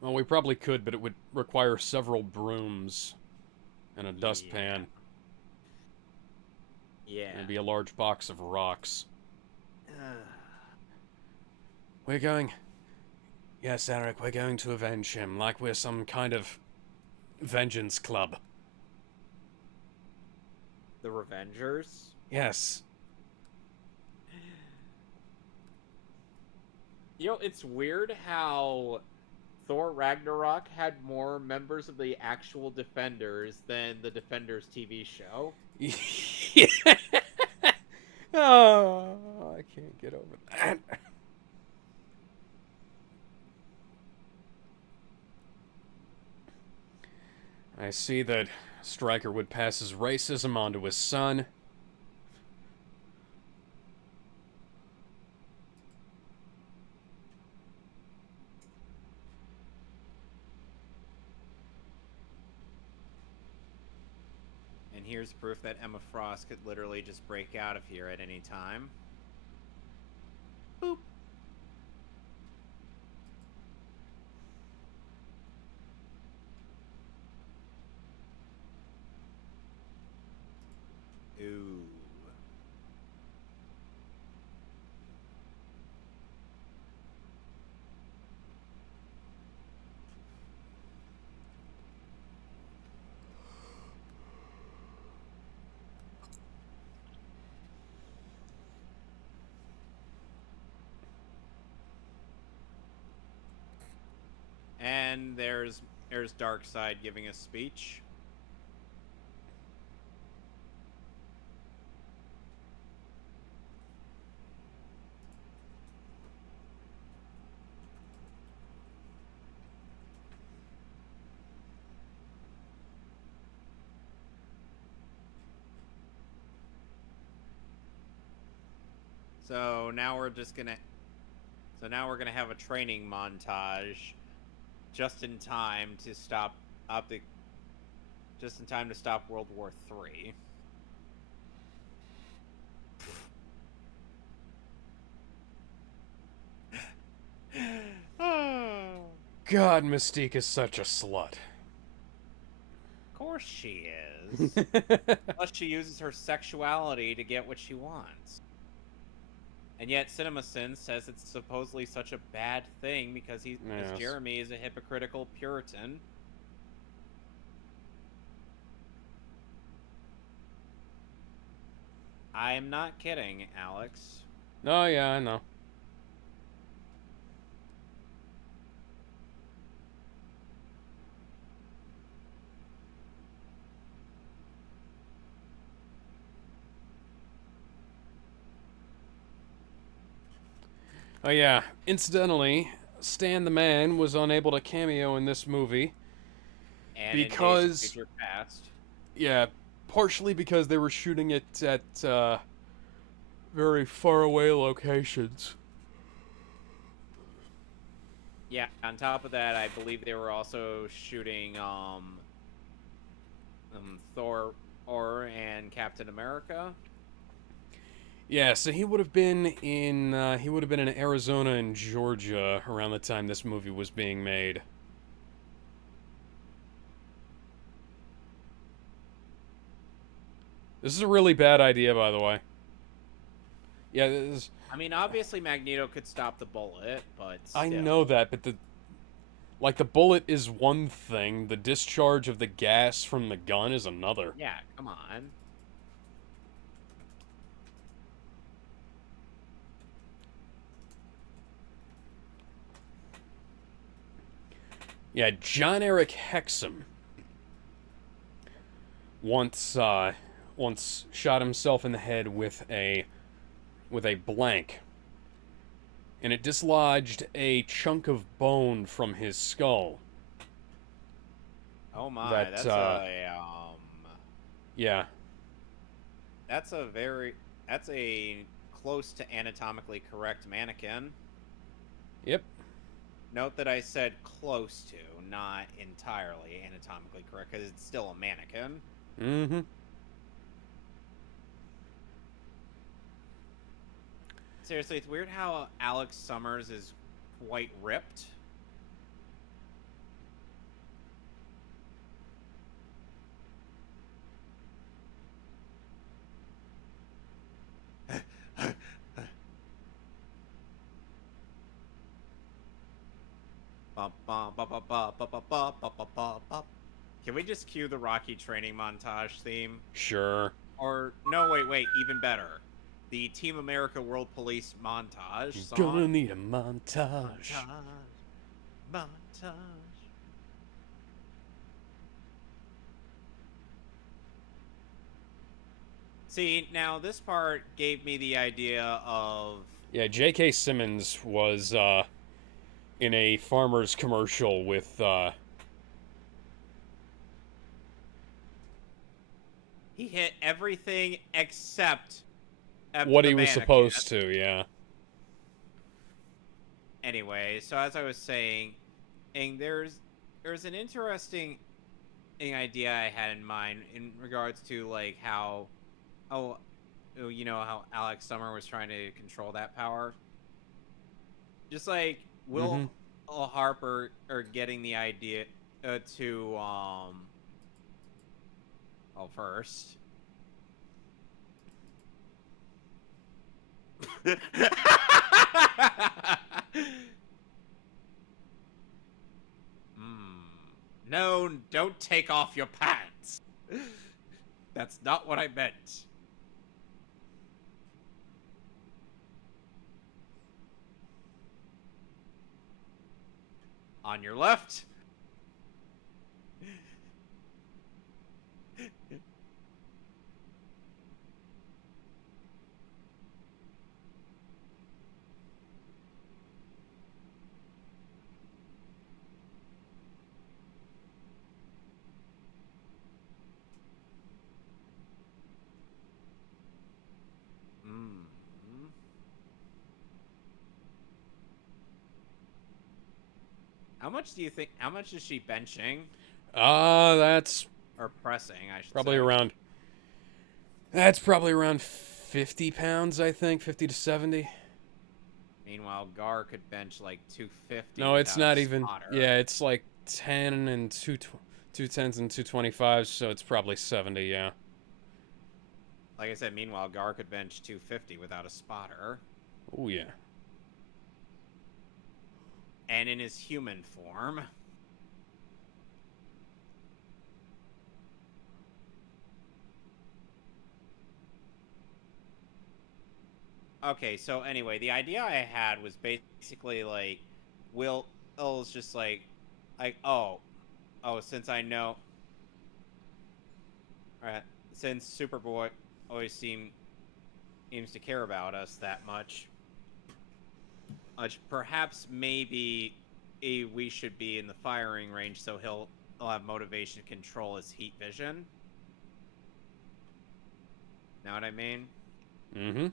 Well, we probably could, but it would require several brooms and a Yeah. dustpan. Yeah. And it'd be a large box of rocks. We're going... Yes, Eric, we're going to avenge him, like we're some kind of vengeance club. The Revengers? Yes. You know, it's weird how Thor Ragnarok had more members of the actual Defenders than the Defenders TV show. Yeah. Oh, I can't get over that. I see that Stryker would pass his racism on to his son. And here's proof that Emma Frost could literally just break out of here at any time. Boop. Ooh. And there's Darkseid giving a speech. So now we're gonna have a training montage just in time to stop World War III. God, Mystique is such a slut. Of course she is. Plus she uses her sexuality to get what she wants. And yet CinemaSins says it's supposedly such a bad thing because Yes. Jeremy is a hypocritical Puritan. I am not kidding, Alex. Oh, yeah, I know. Oh, yeah. Incidentally, Stan the Man was unable to cameo in this movie. And Because- in Days of Future Past. Yeah, partially because they were shooting it at very far away locations. Yeah, on top of that, I believe they were also shooting Thor and Captain America. Yeah, so he would have been in Arizona and Georgia around the time this movie was being made. This is a really bad idea, by the way. Yeah, this, I mean, obviously Magneto could stop the bullet, but I know still. that, but the bullet is one thing, the discharge of the gas from the gun is another. Yeah, come on. Yeah, John Eric Hexum once shot himself in the head with a blank, and it dislodged a chunk of bone from his skull. Oh my, That yeah, that's a very that's a close to anatomically correct mannequin. yep. Note that I said close to, not entirely anatomically correct, because it's still a mannequin. Mm-hmm. Seriously, it's weird how Alex Summers is quite ripped. Can we just cue the Rocky training montage theme? Sure. Or no, wait, even better. The Team America World Police montage You're gonna song. need a montage. Montage. Montage. See, now this part gave me the idea of Yeah, J.K. Simmons was in a farmer's commercial with he hit everything except what the he was mannequin. supposed to. Yeah. Anyway, so as I was saying, and there's an interesting idea I had in mind in regards to like how oh you know how Alex Summer was trying to control that power. Just like Mm-hmm. Will Harper are getting the idea to well first. Hmm. No, don't take off your pants. That's not what I meant. On your left. Hmm. How much do you think? How much is she benching That's or pressing? I should probably say. around. That's probably around 50 pounds, I think, 50 to 70. Meanwhile, Gar could bench like 250 No, it's without a not even. spotter. Yeah, it's like 10 and 210s and 225s, so it's probably 70. Yeah. Like I said, meanwhile, Gar could bench 250 without a spotter. Oh yeah. And in his human form. Okay, so anyway, the idea I had was basically like, Will's just like, since I know, alright, since Superboy always seems to care about us that much, perhaps maybe we should be in the firing range so he'll have motivation to control his heat vision. Know what I mean? Mm-hmm.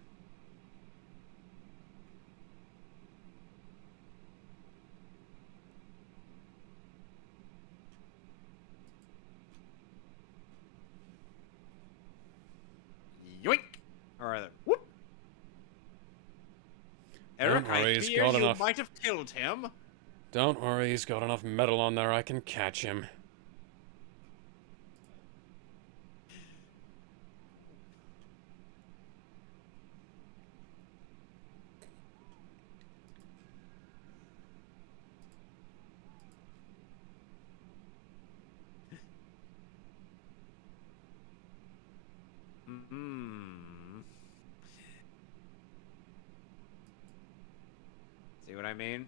worry, he's fear got you enough. might have killed him. Don't worry, he's got enough metal on there. I can catch him. Hmm. See what I mean?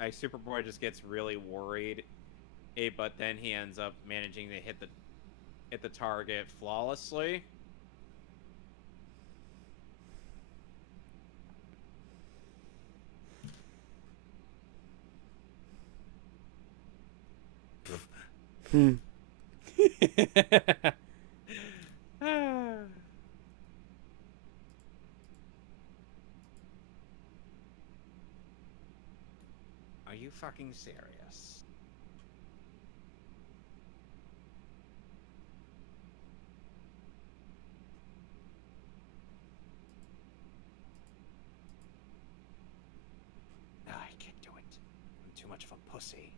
Superboy just gets really worried, but then he ends up managing to hit the target flawlessly. Hmm. Are you fucking serious? I can't do it. I'm too much of a pussy.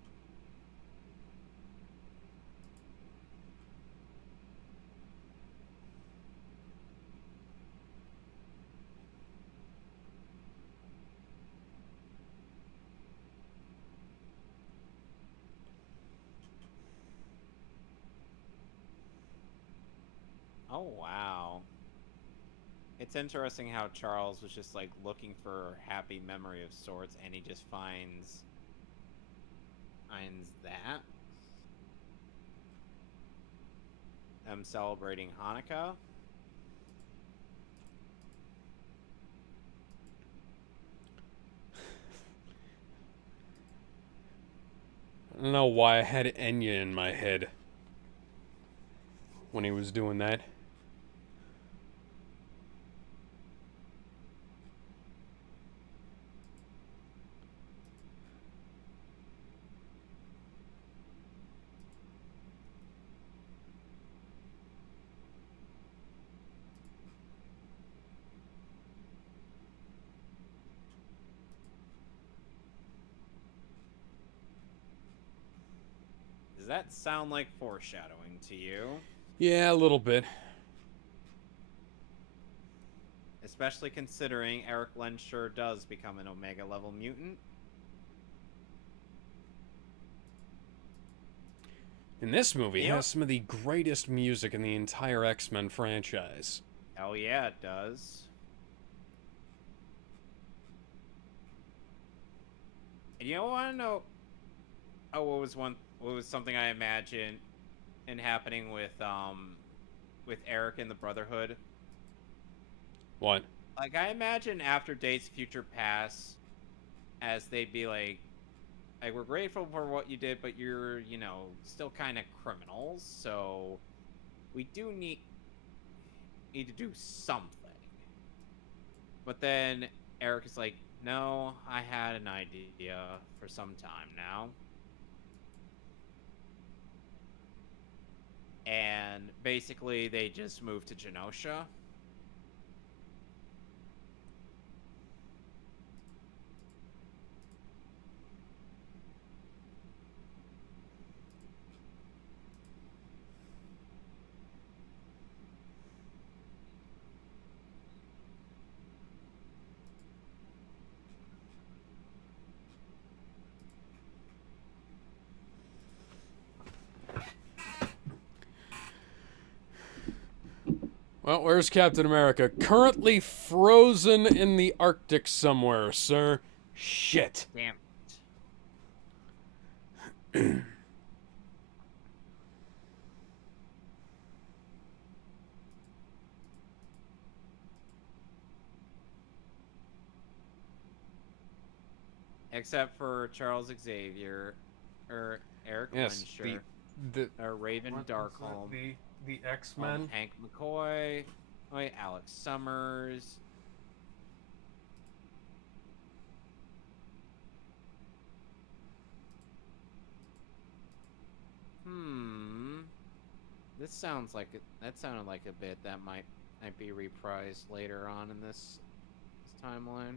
Oh, wow. It's interesting how Charles was just like looking for happy memory of sorts, and he just finds that. Them celebrating Hanukkah. I don't know why I had Enya in my head when he was doing that. Does that sound like foreshadowing to you? Yeah, a little bit. Especially considering Eric Lensher does become an Omega level mutant. And this movie You know, has some of the greatest music in the entire X-Men franchise. hell yeah, it does. And you want to know? Oh, What was something I imagined and happening with Eric and the Brotherhood? What? Like I imagine after Days of Future Past, as they'd be like we're grateful for what you did, but you're still kind of criminals, so we do need to do something. But then Eric is like, no, I had an idea for some time now. And basically, they just moved to Genosha. Well, where's Captain America? Currently frozen in the Arctic somewhere, sir. Shit. Damn. Except for Charles Xavier, or Eric Yes, Lensher, the or Raven Darkholm, the X-Men. Hank McCoy, wait, Alex Summers. Hmm. This sounds like that sounded like a bit that might be reprised later on in this timeline.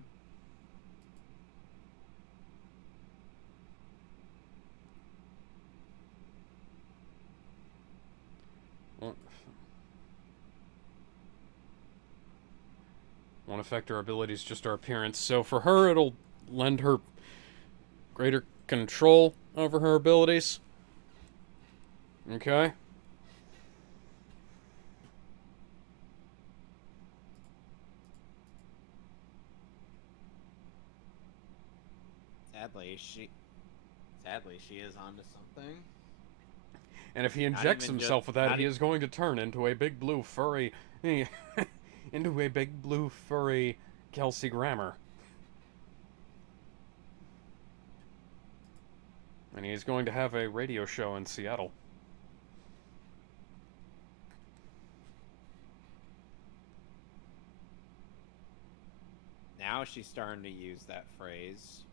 Won't affect our abilities, just our appearance. So for her, it'll lend her greater control over her abilities. Okay. Sadly, she is onto something. And if he injects himself with that, he is going to turn into a big blue furry... into a big blue furry Kelsey Grammer. And he's going to have a radio show in Seattle. Now she's starting to use that phrase.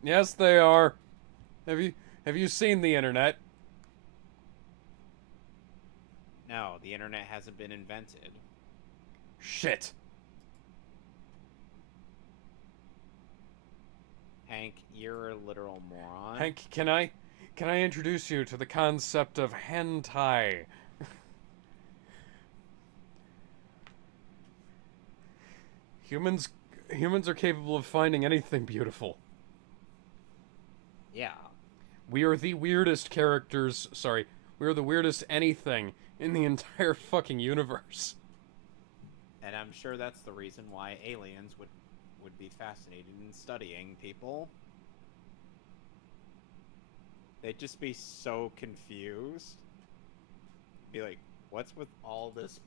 Yes, they are. Have you seen the internet? No, the internet hasn't been invented. Shit. Hank, you're a literal moron. Hank, can I introduce you to the concept of hentai? Humans are capable of finding anything beautiful. Yeah. We are the weirdest characters, we are the weirdest anything in the entire fucking universe. And I'm sure that's the reason why aliens would be fascinated in studying people. They'd just be so confused. Be like, what's with all this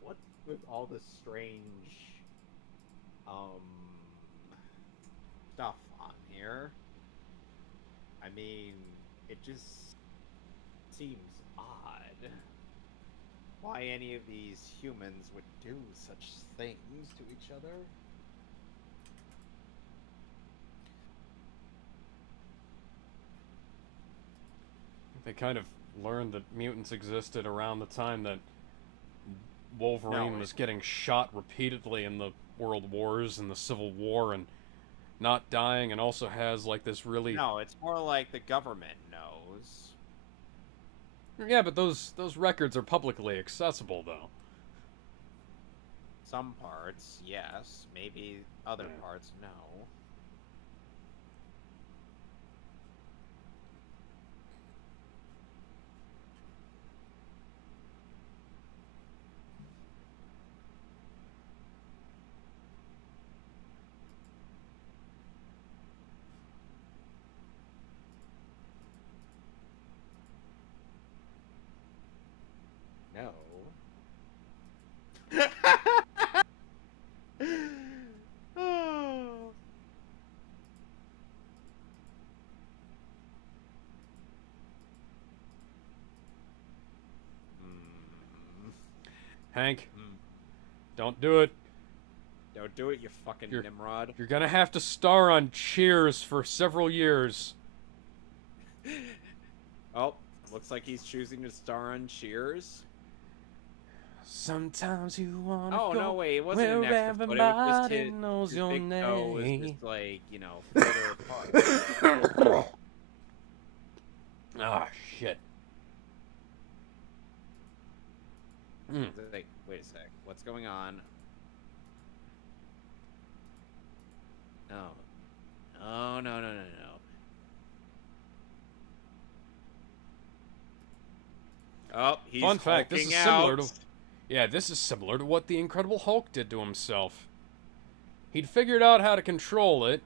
what's with all this strange stuff on here? I mean, it just seems odd why any of these humans would do such things to each other. They kind of learned that mutants existed around the time that Wolverine was getting shot repeatedly in the World Wars and the Civil War and not dying, and also has like this really... No, it's more like the government knows. Yeah, but those records are publicly accessible, though. Some parts, yes. Maybe other parts, no. No. Oh. Hank, don't do it. Don't do it, you fucking Nimrod. You're gonna have to star on Cheers for several years. Oh, looks like he's choosing to star on Cheers. Sometimes you wanna go. Oh no, wait, it wasn't an extra foot. It was just his big toe was just like, you know, further apart. Ah, shit. Like, wait a sec. What's going on? No. Oh, no. Oh, he's Fun fact, this is out. similar to... Yeah, this is similar to what the Incredible Hulk did to himself. He'd figured out how to control it.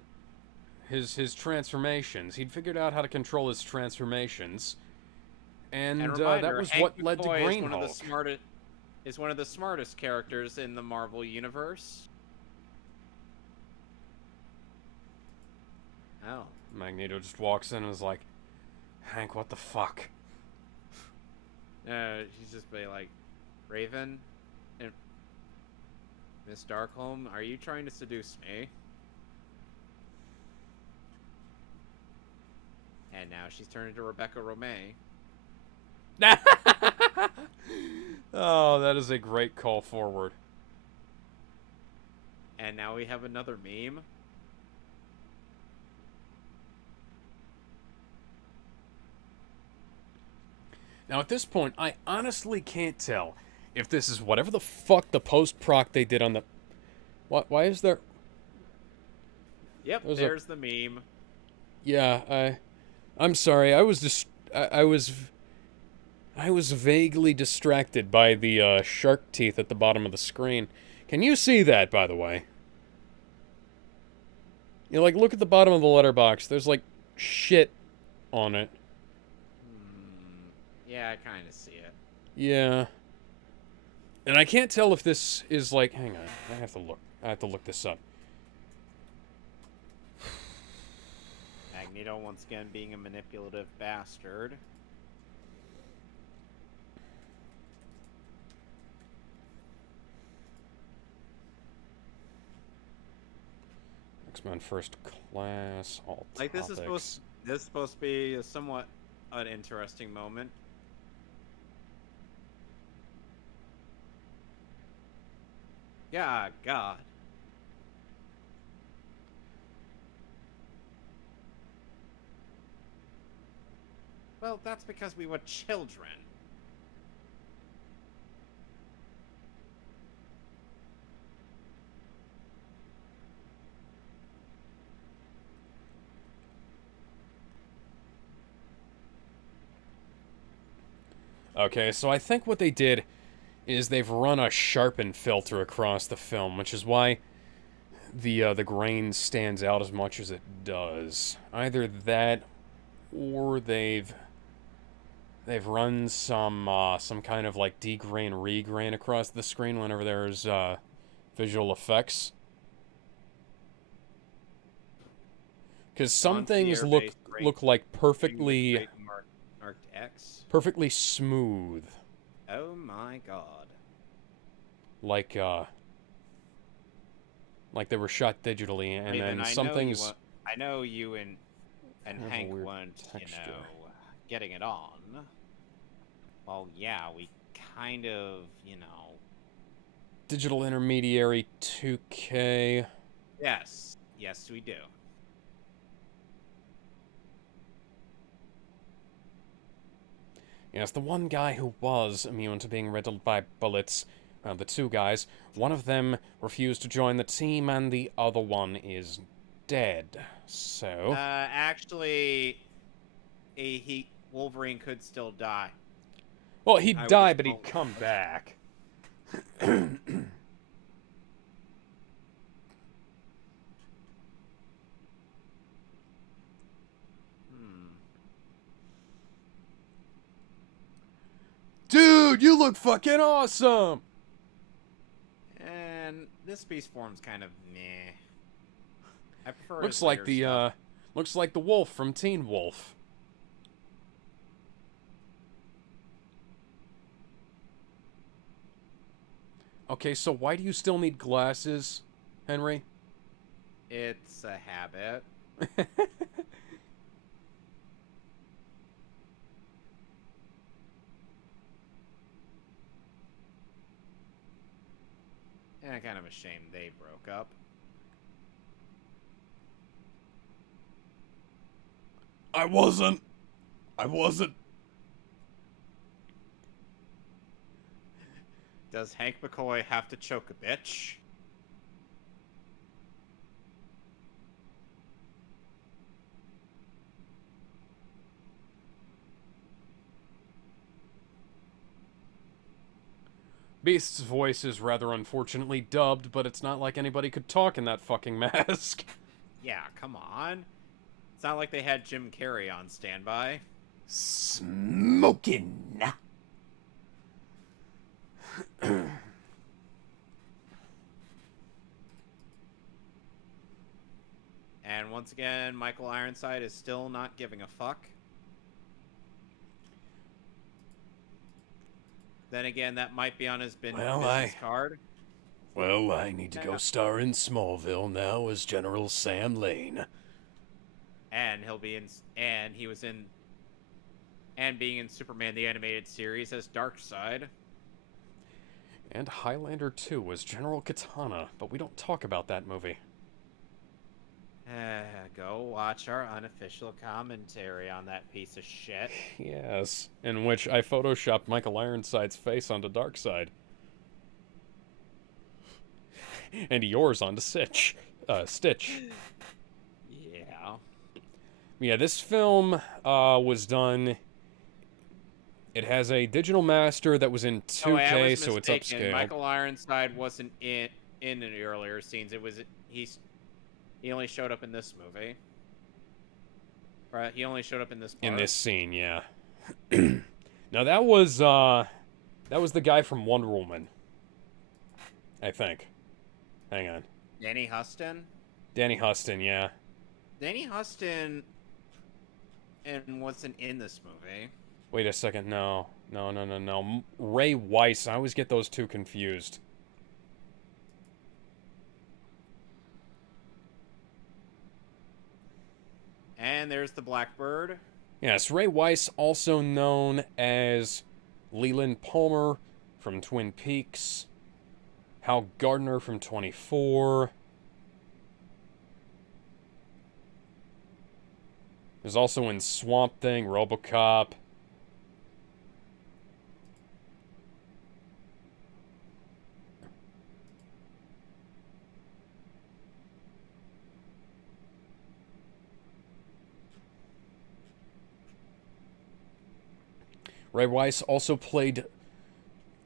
His transformations. He'd figured out how to control his transformations. And reminder, that was Hank what led to McCoy Green Hulk. Is one of the smartest characters in the Marvel Universe. Oh. Magneto just walks in and is like, Hank, what the fuck? He's just be like, Raven and Miss Darkholm, are you trying to seduce me? now she's turned into Rebecca Romay. Oh, that is a great call forward. And now we have another meme. Now, at this point, I honestly can't tell if this is whatever the fuck the post-proc they did on the... What? Why is there... Yep, there's the meme. Yeah, I'm sorry. I was just... I was vaguely distracted by the shark teeth at the bottom of the screen. Can you see that, by the way? You know, like, look at the bottom of the letterbox. There's, like, shit on it. Yeah, I kind of see it. Yeah. And I can't tell if this is, like... Hang on. I have to look this up. Magneto, once again, being a manipulative bastard. X-Men First Class, all Like, topics. this is supposed to be a somewhat an interesting moment. Yeah, God. Well, that's because we were children. Okay, so I think what they did is they've run a sharpen filter across the film, which is why the grain stands out as much as it does. Either that, or they've run some kind of like degrain regrain across the screen whenever there's visual effects. Because some things look like perfectly marked X. Perfectly smooth. Oh my God. Like they were shot digitally, and then some things. I know you and Hank weren't, getting it on. Well, yeah, we kind of, Digital intermediary 2K. Yes, we do. Yes, the one guy who was immune to being riddled by bullets, the two guys, one of them refused to join the team, and the other one is dead. So... actually, Wolverine could still die. Well, he'd die, but he'd come back. Dude, you look fucking awesome! And this beast form's kind of meh. I prefer looks like the wolf from Teen Wolf. Okay, so why do you still need glasses, Henry? It's a habit. And kind of a shame they broke up. I wasn't. Does Hank McCoy have to choke a bitch? Beast's voice is rather unfortunately dubbed, but it's not like anybody could talk in that fucking mask. Yeah, come on. It's not like they had Jim Carrey on standby. Smoking. And once again, Michael Ironside is still not giving a fuck. Then again, that might be on his business card. Well, I need to go star in Smallville now as General Sam Lane. And he was in and being in Superman the Animated Series as Darkseid. And Highlander 2 was General Katana, but we don't talk about that movie. Go watch our unofficial commentary on that piece of shit. Yes, in which I photoshopped Michael Ironside's face onto Darkseid. And yours onto Stitch. Yeah. Yeah, this film was done. It has a digital master that was in 2K, I was so it's mistaken. upscaled. Michael Ironside wasn't in the earlier scenes. He only showed up in this movie. Right? He only showed up in this part. In this scene, yeah. Now that was the guy from Wonder Woman. I think. Hang on. Danny Huston? Danny Huston, yeah. Danny Huston and wasn't in this movie. Wait a second, no. Ray Weiss, I always get those two confused. And there's the Blackbird. Yes, Ray Weiss, also known as Leland Palmer from Twin Peaks, Hal Gardner from 24. There's also in Swamp Thing, RoboCop. Ray Weiss also played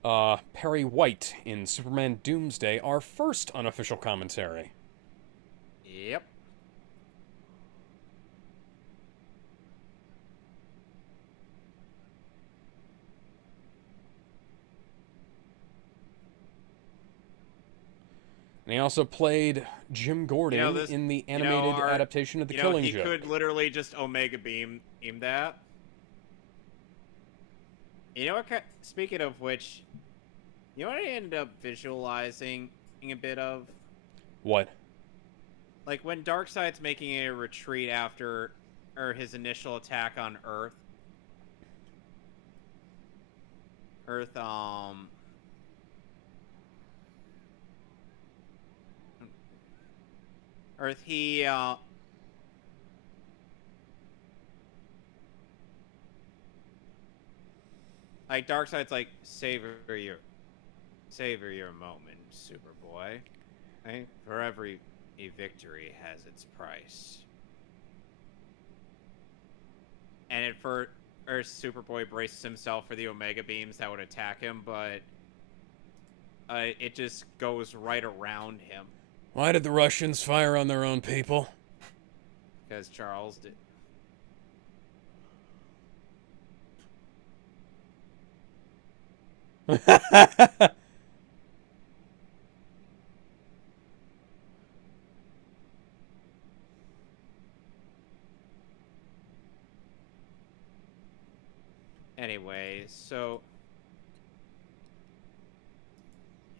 Perry White in Superman Doomsday, our first unofficial commentary. Yep. And he also played Jim Gordon in the animated adaptation of The Killing Joke. He could literally just Omega Beam that. You know what? Speaking of which, you know what I ended up visualizing a bit of? What? Like when Darkseid's making a retreat after, or his initial attack on Earth. He like Darkseid's like savor your moment, Superboy. Right? For every victory has its price. And Superboy braces himself for the Omega Beams that would attack him, but it just goes right around him. Why did the Russians fire on their own people? Because Charles did.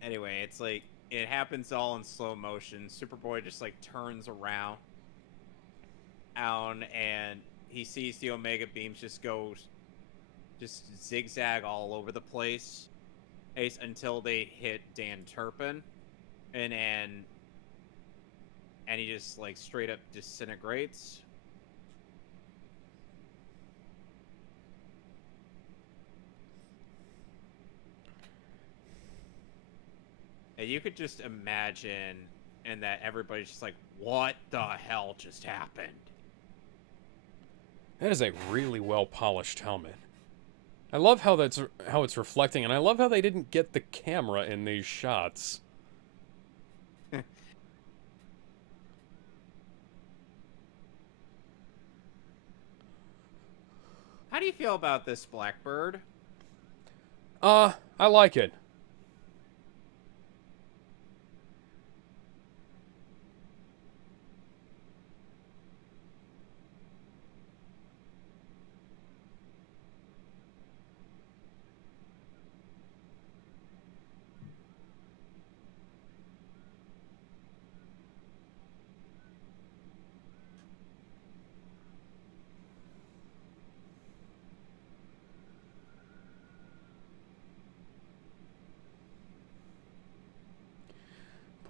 Anyway, it's like it happens all in slow motion. Superboy just like turns around and he sees the Omega Beams just zigzag all over the place until they hit Dan Turpin, and he just like straight up disintegrates. And you could just imagine, and that everybody's just like, what the hell just happened? That is a really well polished helmet. I love how it's reflecting, and I love how they didn't get the camera in these shots. How do you feel about this Blackbird? I like it.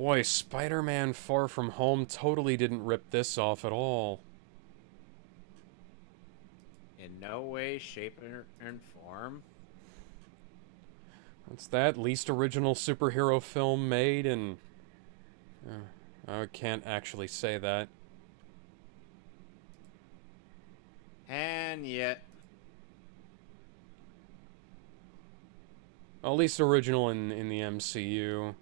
Boy, Spider-Man Far From Home totally didn't rip this off at all. In no way, shape, and form. What's that? Least original superhero film made, and I can't actually say that. And yet, At least original in the MCU.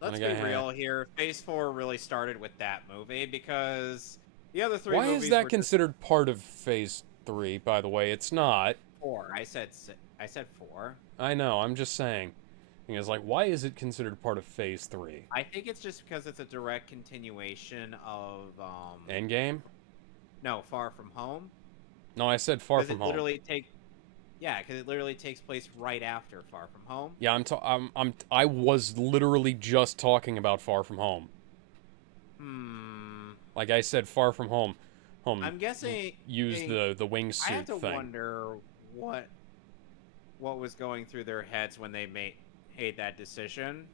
let's be real here. Phase 4 really started with that movie because the other three Why movies is that were considered part of Phase 3, by the way? It's not. 4. I said 4. I know, I'm just saying. It's like, why is it considered part of Phase 3? I think it's just because it's a direct continuation of Endgame? No, Far From Home. No, I said Far From Home. Yeah, because it literally takes place right after Far From Home. Yeah, I was literally just talking about Far From Home. Like I said, Far From Home. I'm guessing use the wingsuit thing. I have to wonder what was going through their heads when they made that decision.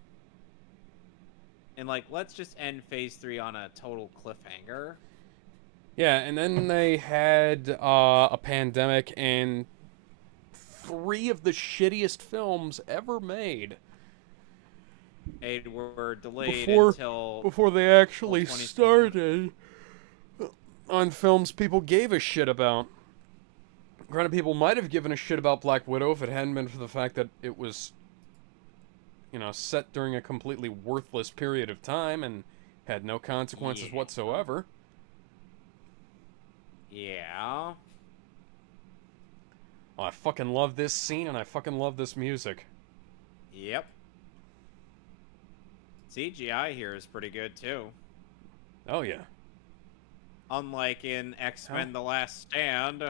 And like, let's just end Phase 3 on a total cliffhanger. Yeah, and then they had a pandemic and 3 of the shittiest films ever made. They were delayed before they actually started on films people gave a shit about. Granted, people might have given a shit about Black Widow if it hadn't been for the fact that it was, set during a completely worthless period of time and had no consequences whatsoever. Yeah. Oh, I fucking love this scene and I fucking love this music. Yep. CGI here is pretty good too. Oh yeah. Unlike in X-Men: The Last Stand.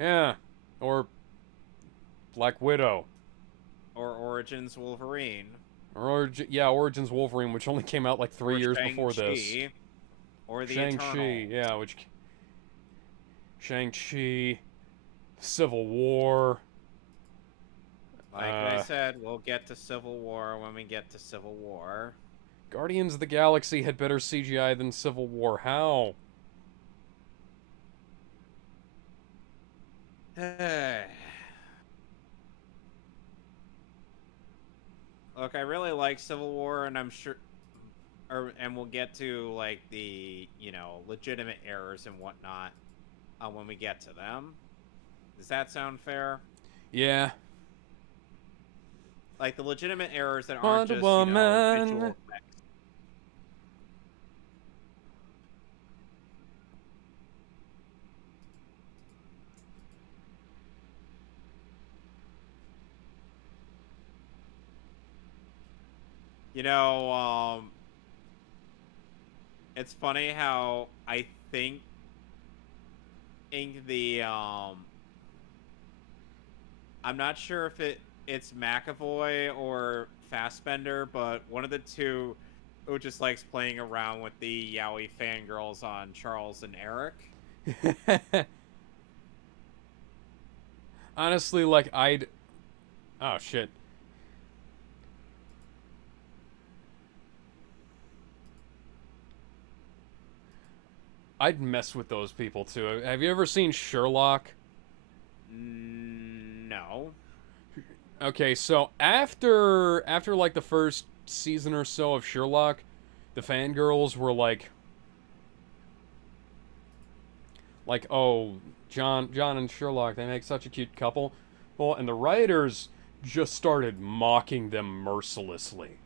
Yeah. Or Black Widow. Or Origins Wolverine. Origins Wolverine, which only came out like 3 years before this. Or the Shang-Chi, yeah, which... Shang-Chi... Civil War... Like I said, we'll get to Civil War when we get to Civil War. Guardians of the Galaxy had better CGI than Civil War. How? Look, I really like Civil War, and I'm sure... and we'll get to, like, the, legitimate errors and whatnot when we get to them. Does that sound fair? Yeah. Like, the legitimate errors that aren't just, visual effects. It's funny how I think the, I'm not sure if it's McAvoy or Fassbender, but one of the two who just likes playing around with the yaoi fangirls on Charles and Eric. Honestly, like, oh, shit. I'd mess with those people, too. Have you ever seen Sherlock? No. Okay, so after like the first season or so of Sherlock, the fangirls were like, oh, John and Sherlock, they make such a cute couple. Well, and the writers just started mocking them mercilessly.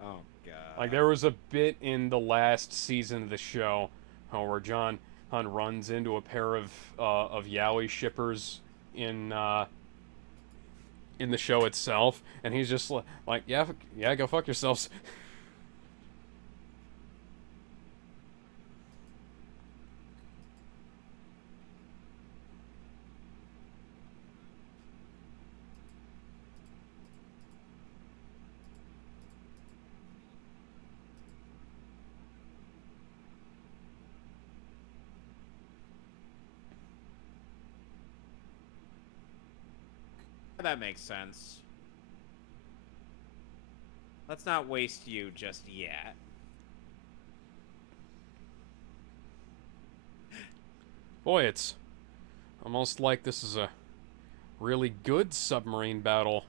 Oh god. Like, there was a bit in the last season of the show where John runs into a pair of yaoi shippers in the show itself, and he's just like, yeah, go fuck yourselves. That makes sense. Let's not waste you just yet. Boy, it's almost like this is a really good submarine battle,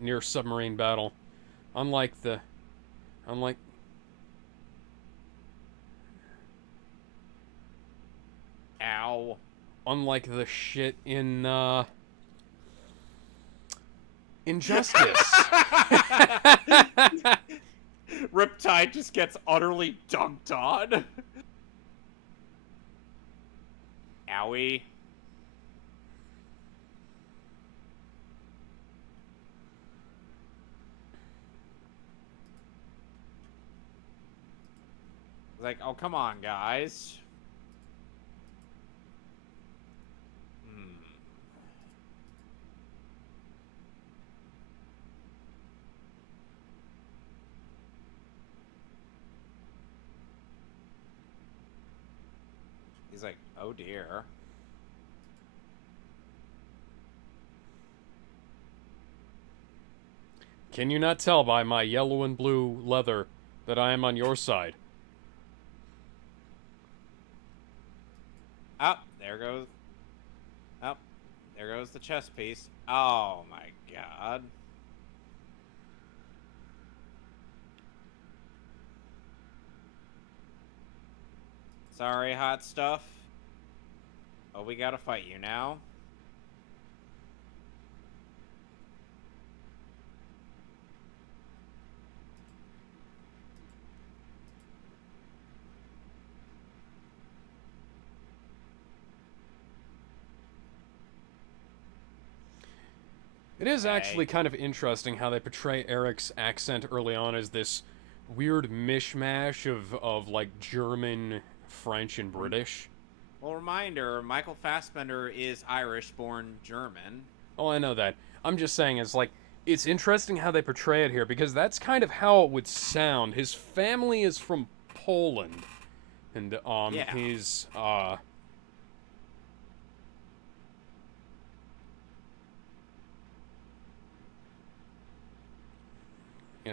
near submarine battle. Unlike the, unlike, Ow. unlike the shit in, Injustice. Riptide just gets utterly dunked on. Owie. Like, oh, come on, guys. Hmm. He's like, oh dear. Can you not tell by my yellow and blue leather that I am on your side? Up, there goes. Up, there goes the chess piece. Oh my god. Sorry, hot stuff. Oh, we gotta fight you now. It is actually Okay. kind of interesting how they portray Eric's accent early on as this weird mishmash of like German, French, and British. Well, reminder, Michael Fassbender is Irish, born German. Oh, I know that. I'm just saying, it's interesting how they portray it here because that's kind of how it would sound. His family is from Poland, and Yeah. he's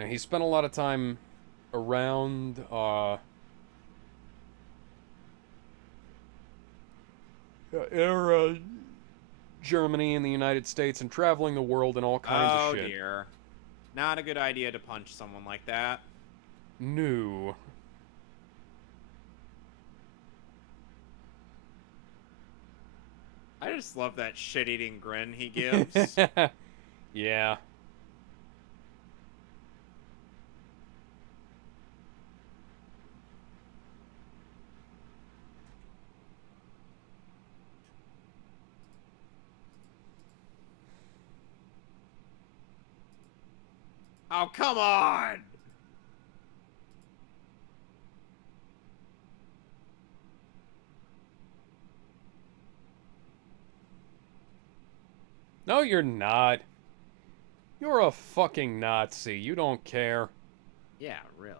he spent a lot of time around era Germany and the United States and traveling the world and all kinds of Oh shit. dear. Not a good idea to punch someone like that. New. I just love that shit-eating grin he gives. Yeah. Oh, come on! No, you're not. You're a fucking Nazi. You don't care. Yeah, really.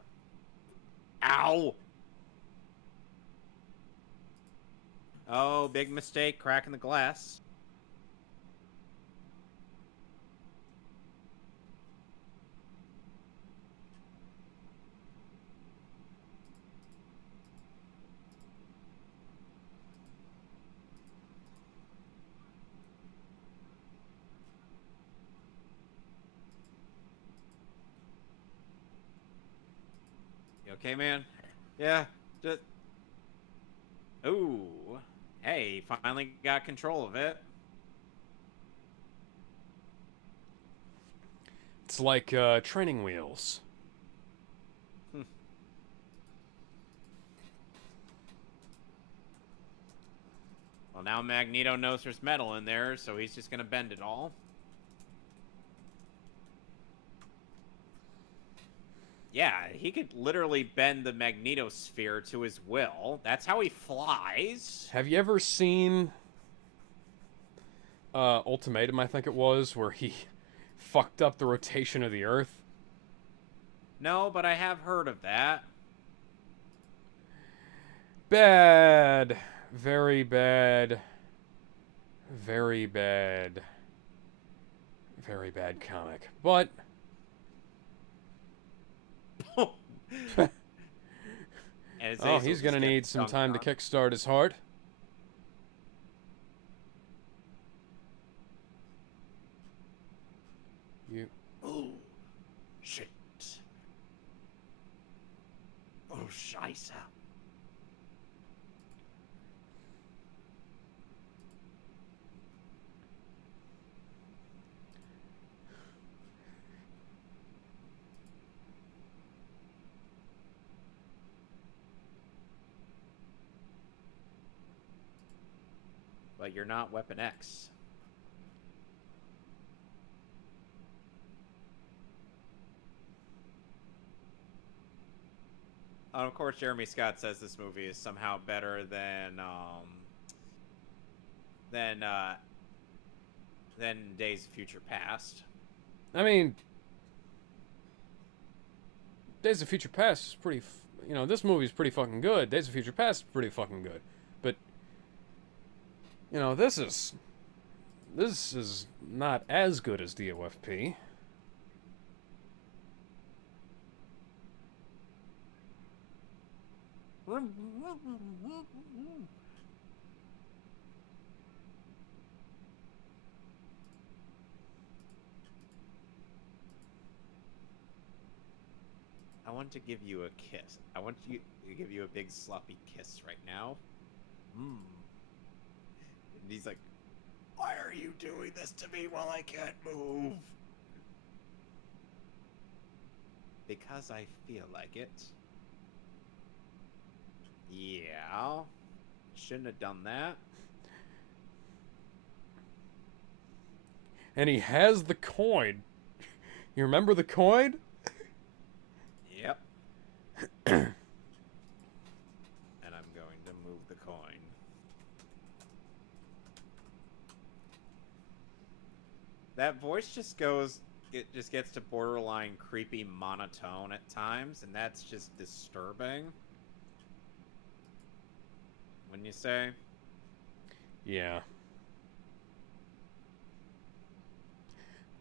Ow! Oh, big mistake, cracking the glass. You okay, man? Yeah, just... Ooh. Hey, finally got control of it. It's like training wheels. Well, now Magneto knows there's metal in there, so he's just gonna bend it all. Yeah, he could literally bend the magnetosphere to his will. That's how he flies. Have you ever seen Ultimatum, I think it was, where he fucked up the rotation of the Earth? No, but I have heard of that. Bad. Very bad. Very bad. Very bad comic. But And his Oh, ace will he's just gonna get need some dunked time to on. kickstart his heart. You. Oh, shit. Oh, scheisse. But you're not Weapon X. Of course, Jeremy Scott says this movie is somehow better than uh, than Days of Future Past. I mean, Days of Future Past is pretty. This movie's pretty fucking good. Days of Future Past is pretty fucking good. But this is not as good as DOFP. I want to give you a kiss. I want to give you a big sloppy kiss right now. Mm. And he's like, "Why are you doing this to me while I can't move?" Because I feel like it. Yeah. Shouldn't have done that. And he has the coin. You remember the coin? Yep. And I'm going to move the coin. That voice just goes, it just gets to borderline creepy monotone at times, and that's just disturbing. Wouldn't you say? Yeah.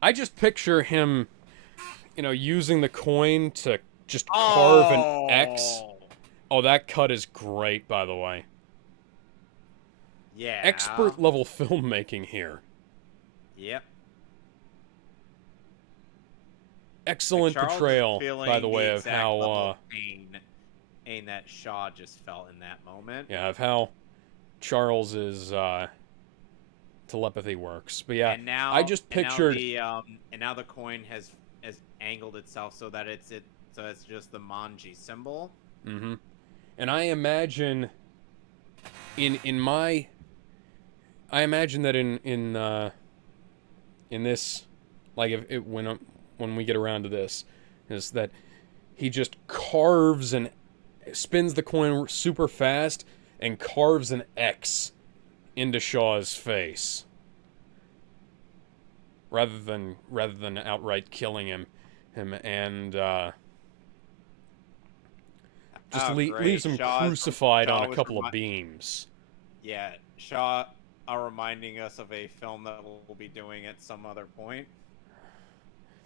I just picture him, using the coin to just carve an X. Oh, that cut is great, by the way. Yeah. Expert level filmmaking here. Yep. Excellent Charles portrayal, is by the way, the of exact how level of pain that Shaw just felt in that moment. yeah, of how Charles's telepathy works. But yeah, And now, I just pictured and now the coin has angled itself so that it's just the Manji symbol. Mm-hmm. And I imagine in my I imagine that in this, like, if it when we get around to this, is that he just carves and spins the coin super fast and carves an X into Shaw's face, rather than outright killing him and just leaves him crucified on a couple of beams. Yeah, Shaw are reminding us of a film that we'll be doing at some other point.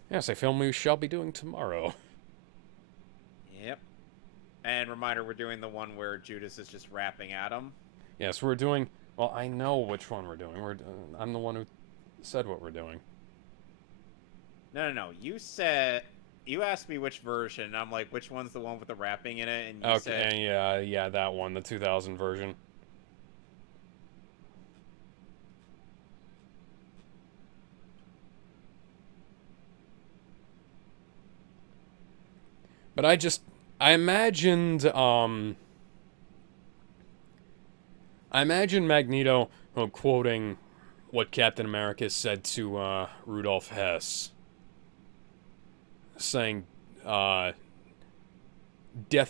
Yes, a film we shall be doing tomorrow. Yep. And reminder, we're doing the one where Judas is just rapping at him. Yes, we're doing... Well, I know which one we're doing. I'm the one who said what we're doing. No. You asked me which version, and I'm like, which one's the one with the rapping in it? And you said... yeah, that one, the 2000 version. But I imagined Magneto quoting what Captain America said to Rudolph Hess, saying, "Death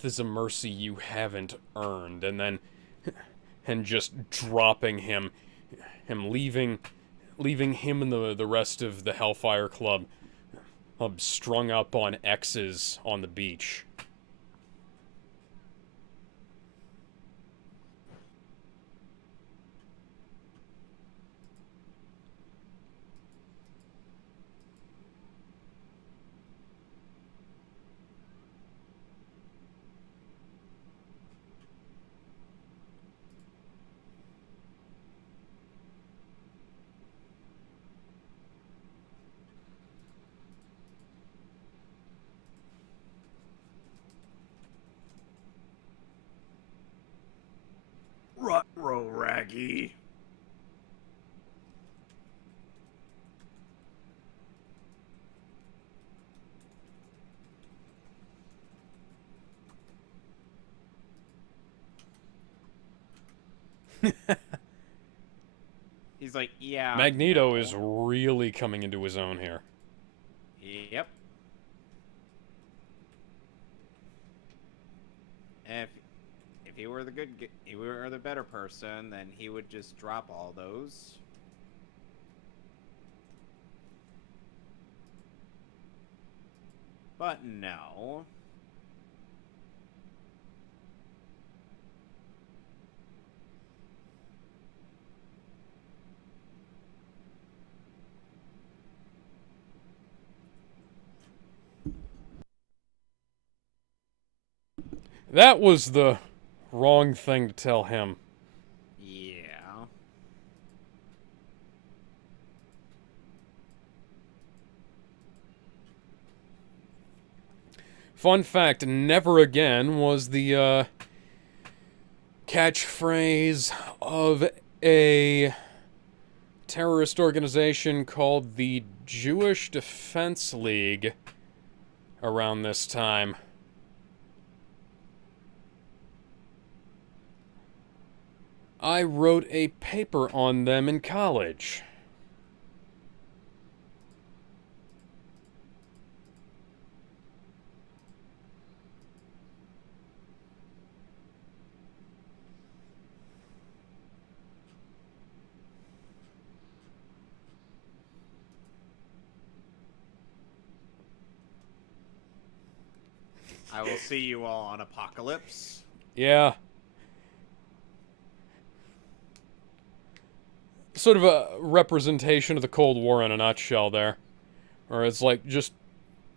is a mercy you haven't earned," and just dropping him, leaving him and the rest of the Hellfire Club strung up on X's on the beach. key. He's like, yeah, Magneto no. is really coming into his own here. Yep. If he were he were the better person, then he would just drop all those. But no. That was the wrong thing to tell him. Yeah. Fun fact, never again was the catchphrase of a terrorist organization called the Jewish Defense League around this time. I wrote a paper on them in college. I will see you all on Apocalypse. Yeah. Sort of a representation of the Cold War in a nutshell there. Or it's like just...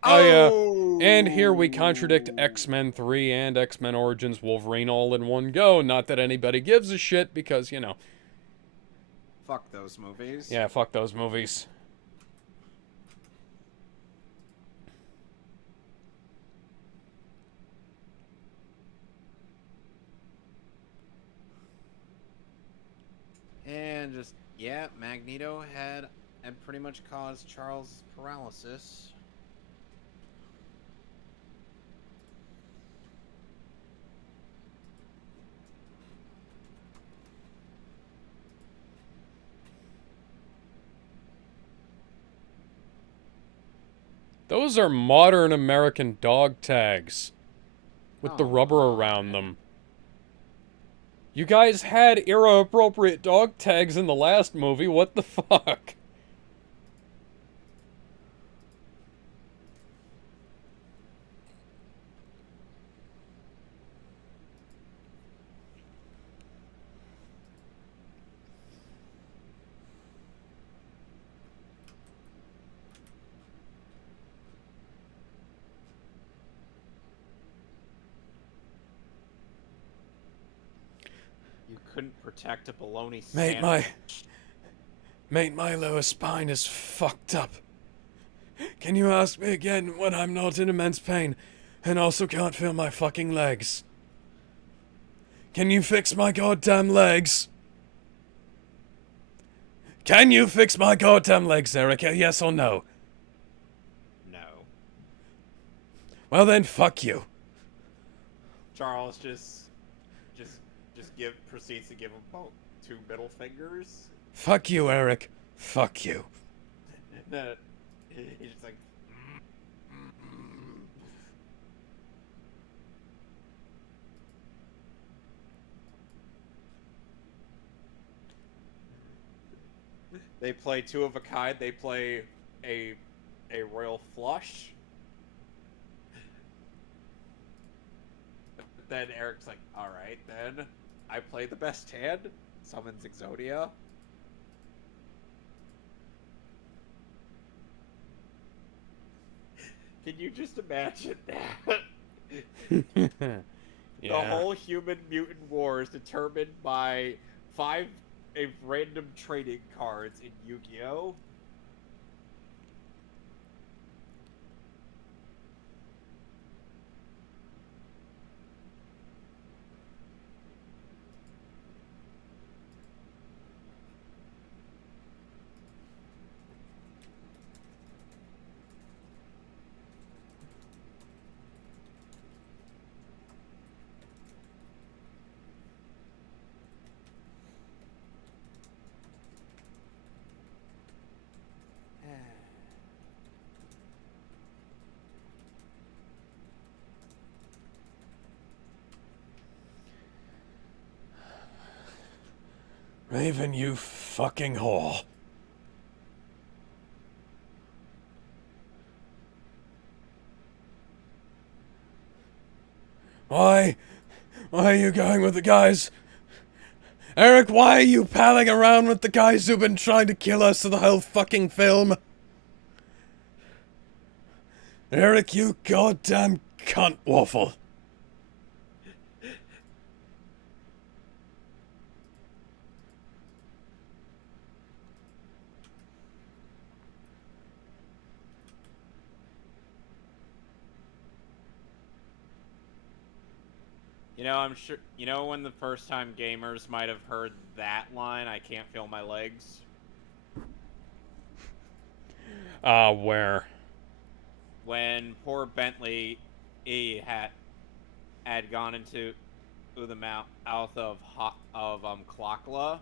Oh, yeah. And here we contradict X-Men 3 and X-Men Origins Wolverine all in one go. Not that anybody gives a shit because, you know. Fuck those movies. Yeah, fuck those movies. And just, yeah, Magneto had pretty much caused Charles' paralysis. Those are modern American dog tags. With the rubber my. around them. You guys had era-appropriate dog tags in the last movie. What the fuck? You couldn't protect a bologna sandwich. Mate, my lower spine is fucked up. Can you ask me again when I'm not in immense pain and also can't feel my fucking legs? Can you fix my goddamn legs? Can you fix my goddamn legs, Eric? Yes or no? No. Well then, fuck you. Charles just proceeds to give him both 2 middle fingers. Fuck you, Eric. Fuck you. Then he's just like, they play 2 of a kind. They play a royal flush. But then Eric's like, all right, then I play the best hand. Summons Exodia. Can you just imagine that? Yeah. The whole human mutant war is determined by 5 random trading cards in Yu-Gi-Oh! Raven, you fucking whore. Why? Why are you going with the guys? Eric, why are you palling around with the guys who've been trying to kill us the whole fucking film? Eric, you goddamn cunt waffle. You know, I'm sure. You know, when the first time gamers might have heard that line, "I can't feel my legs." Where? When poor Bentley, he had gone into the mouth of Clockla.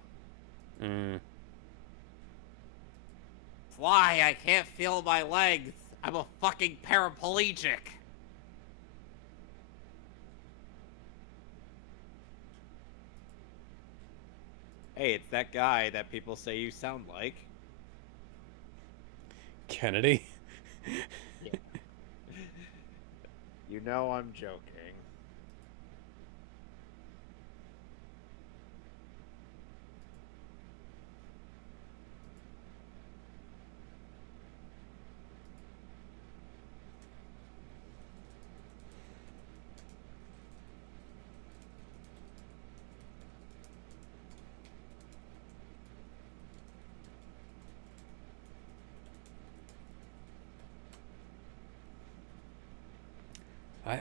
Fly! I can't feel my legs. I'm a fucking paraplegic. Hey, it's that guy that people say you sound like. Kennedy? Yeah. You know I'm joking.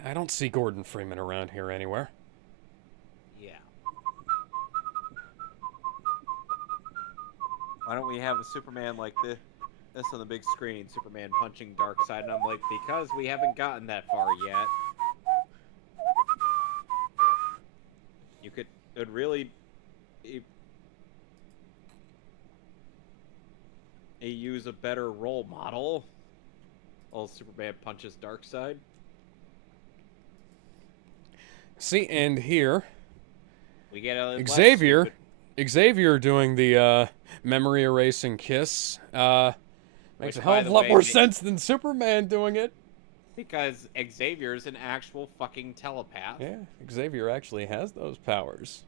I don't see Gordon Freeman around here anywhere. Yeah. Why don't we have a Superman like this on the big screen? Superman punching Darkseid, and I'm like, because we haven't gotten that far yet. You could really use a better role model. Old Superman punches Darkseid. See, and here We get a Xavier doing the memory erasing kiss. Makes a hell of a lot more sense than Superman doing it. Because Xavier's an actual fucking telepath. Yeah, Xavier actually has those powers.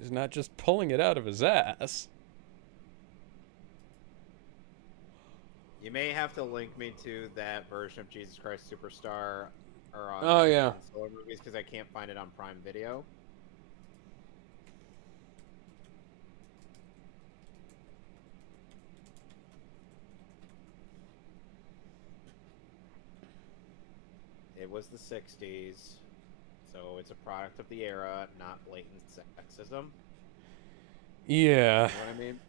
He's not just pulling it out of his ass. You may have to link me to that version of Jesus Christ Superstar or on Solo movies because I can't find it on Prime Video. It was the 60s, so it's a product of the era, not blatant sexism. Yeah. You know what I mean?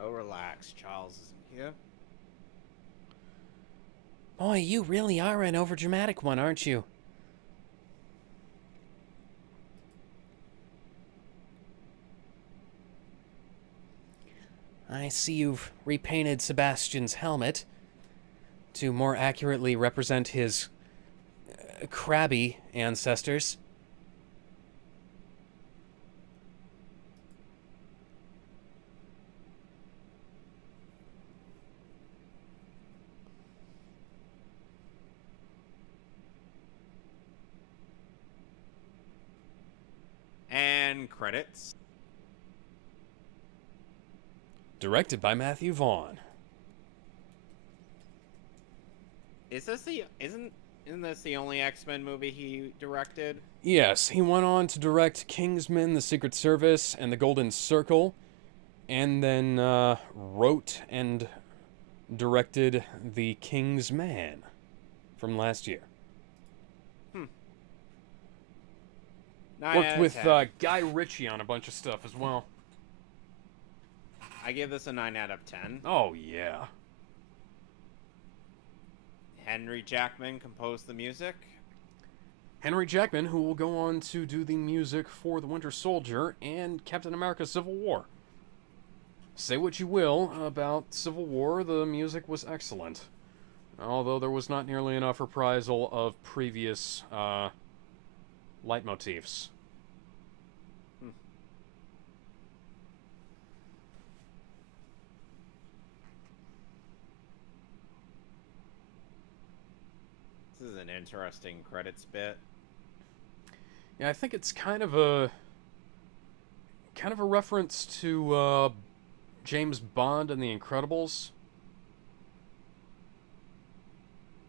Oh, relax. Charles isn't here. Boy, you really are an overdramatic one, aren't you? I see you've repainted Sebastian's helmet to more accurately represent his crabby ancestors. And credits. Directed by Matthew Vaughn. Isn't this the only X-Men movie he directed? Yes, he went on to direct Kingsman, The Secret Service, and The Golden Circle, and then wrote and directed The King's Man from last year. Worked with Guy Ritchie on a bunch of stuff as well. I give this a 9 out of 10. Oh, yeah. Henry Jackman composed the music. Henry Jackman, who will go on to do the music for The Winter Soldier and Captain America Civil War. say what you will about Civil War, the music was excellent. Although there was not nearly enough reprisal of previous leitmotifs. Hmm. This is an interesting credits bit. Yeah, I think it's kind of a reference to James Bond and the Incredibles.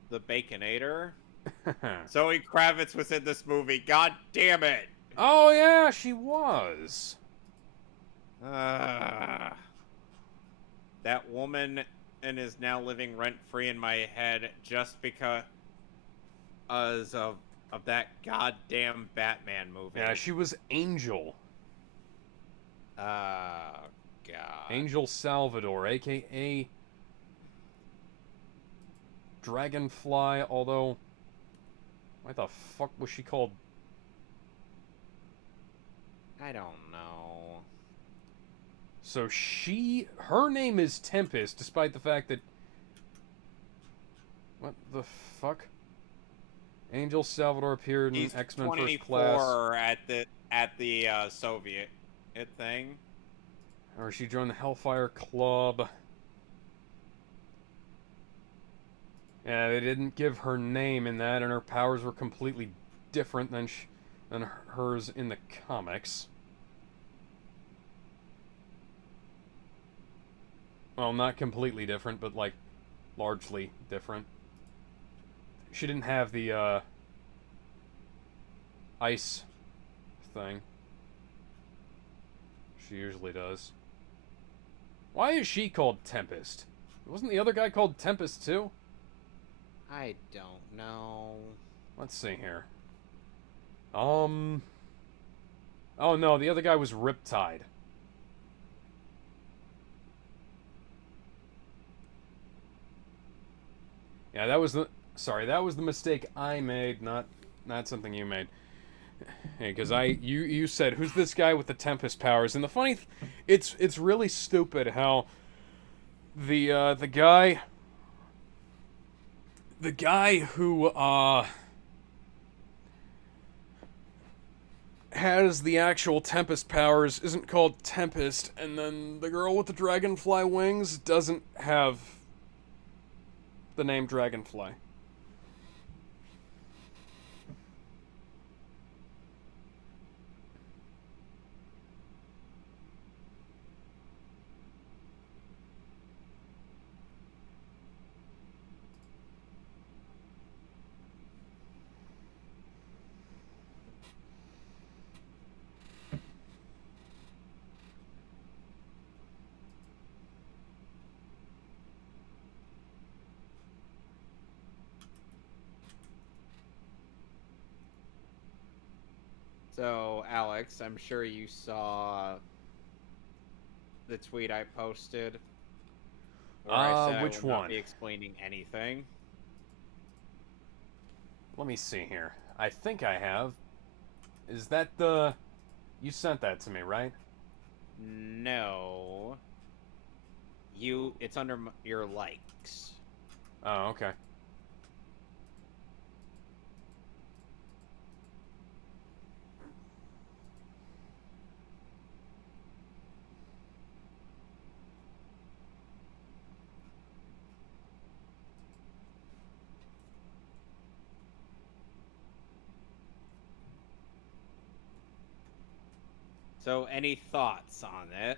The Baconator. Zoe Kravitz was in this movie. God damn it! Oh yeah, she was. That woman and is now living rent free in my head just because of that goddamn Batman movie. Yeah, she was Angel. Oh god. Angel Salvador, aka Dragonfly, although why the fuck was she called? I don't know. So her name is Tempest, despite the fact that what the fuck? Angel Salvador appeared in X-Men First Class. at the Soviet thing. Or she joined the Hellfire Club. Yeah, they didn't give her name in that, and her powers were completely different than hers in the comics. Well, not completely different, but like largely different. She didn't have the ice thing. She usually does. Why is she called Tempest? Wasn't the other guy called Tempest too? I don't know. Let's see here. Oh no, the other guy was Riptide. Yeah, that was the mistake I made, not something you made. Hey, because you said, who's this guy with the Tempest powers? And the funny, it's really stupid how the guy who has the actual Tempest powers isn't called Tempest, and then the girl with the dragonfly wings doesn't have the name Dragonfly. So, Alex, I'm sure you saw the tweet I posted. Where I said which I will not one? be explaining anything. Let me see here. I think I have. Is that the... You sent that to me, right? No. It's under your likes. Oh, okay. So, any thoughts on it?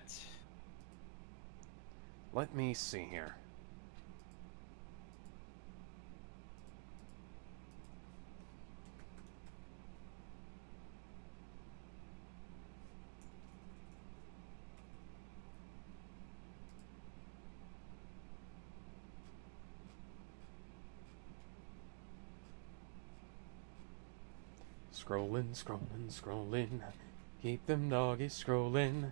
Let me see here. Scrolling, scrolling, scrolling. Keep them doggies scrolling.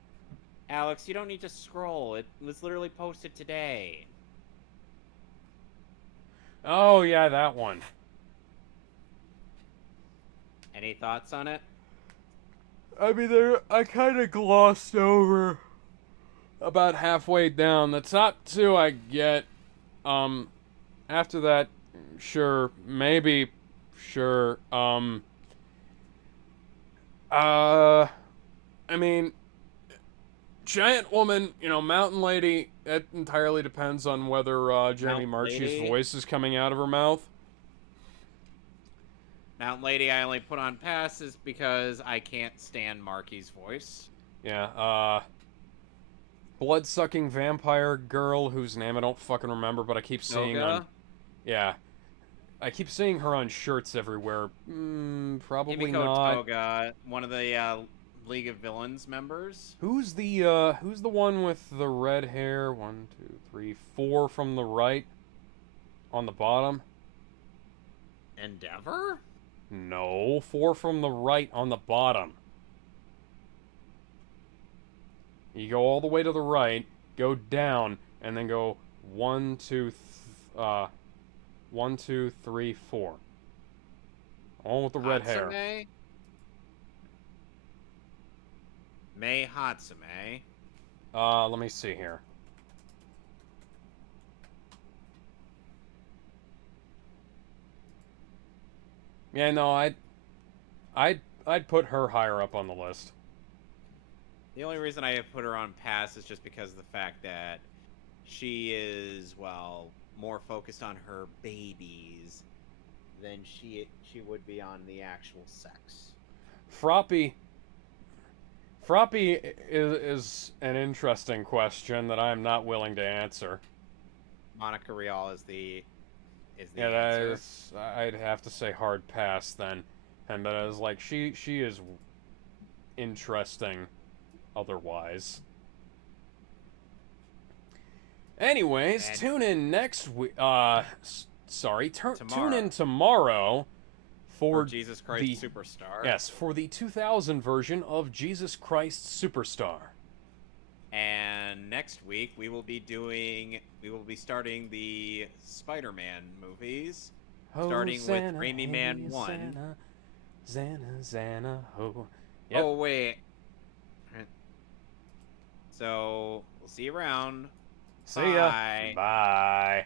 Alex, you don't need to scroll. It was literally posted today. Oh, yeah, that one. Any thoughts on it? I mean, I kind of glossed over about halfway down. The top two I get. After that, sure, maybe, sure. I mean, Giant Woman, Mountain Lady. It entirely depends on whether Jamie Mountain Marchi's Lady. voice is coming out of her mouth. Mountain Lady, I only put on passes because I can't stand Marky's voice. Yeah. Blood-sucking vampire girl whose name I don't fucking remember, but I keep seeing on. Yeah. I keep seeing her on shirts everywhere. Probably Himiko not. Toga, one of the League of Villains members. Who's the one with the red hair? 1, 2, 3, 4 from the right. On the bottom. Endeavor? No, 4 from the right on the bottom. You go all the way to the right, go down, and then go 1, 2, 1, 2, 3, 4. All with the red hair. Mei Hatsume. Let me see here. Yeah, no, I'd put her higher up on the list. The only reason I have put her on pass is just because of the fact that she is, well, more focused on her babies than she would be on the actual sex. Froppy is an interesting question that I'm not willing to answer. Monica Rial is the yeah, answer. That is, I'd have to say hard pass then. And but it's like she is interesting otherwise. Anyways, And tune in next week. Tune in tomorrow tomorrow for Jesus Christ Superstar. Yes, for the 2000 version of Jesus Christ Superstar. And next week we will be starting the Spider-Man movies, starting with Raimi Man 1. Zana, ho. Yep. Oh wait. So we'll see you around. See ya. Bye. Bye.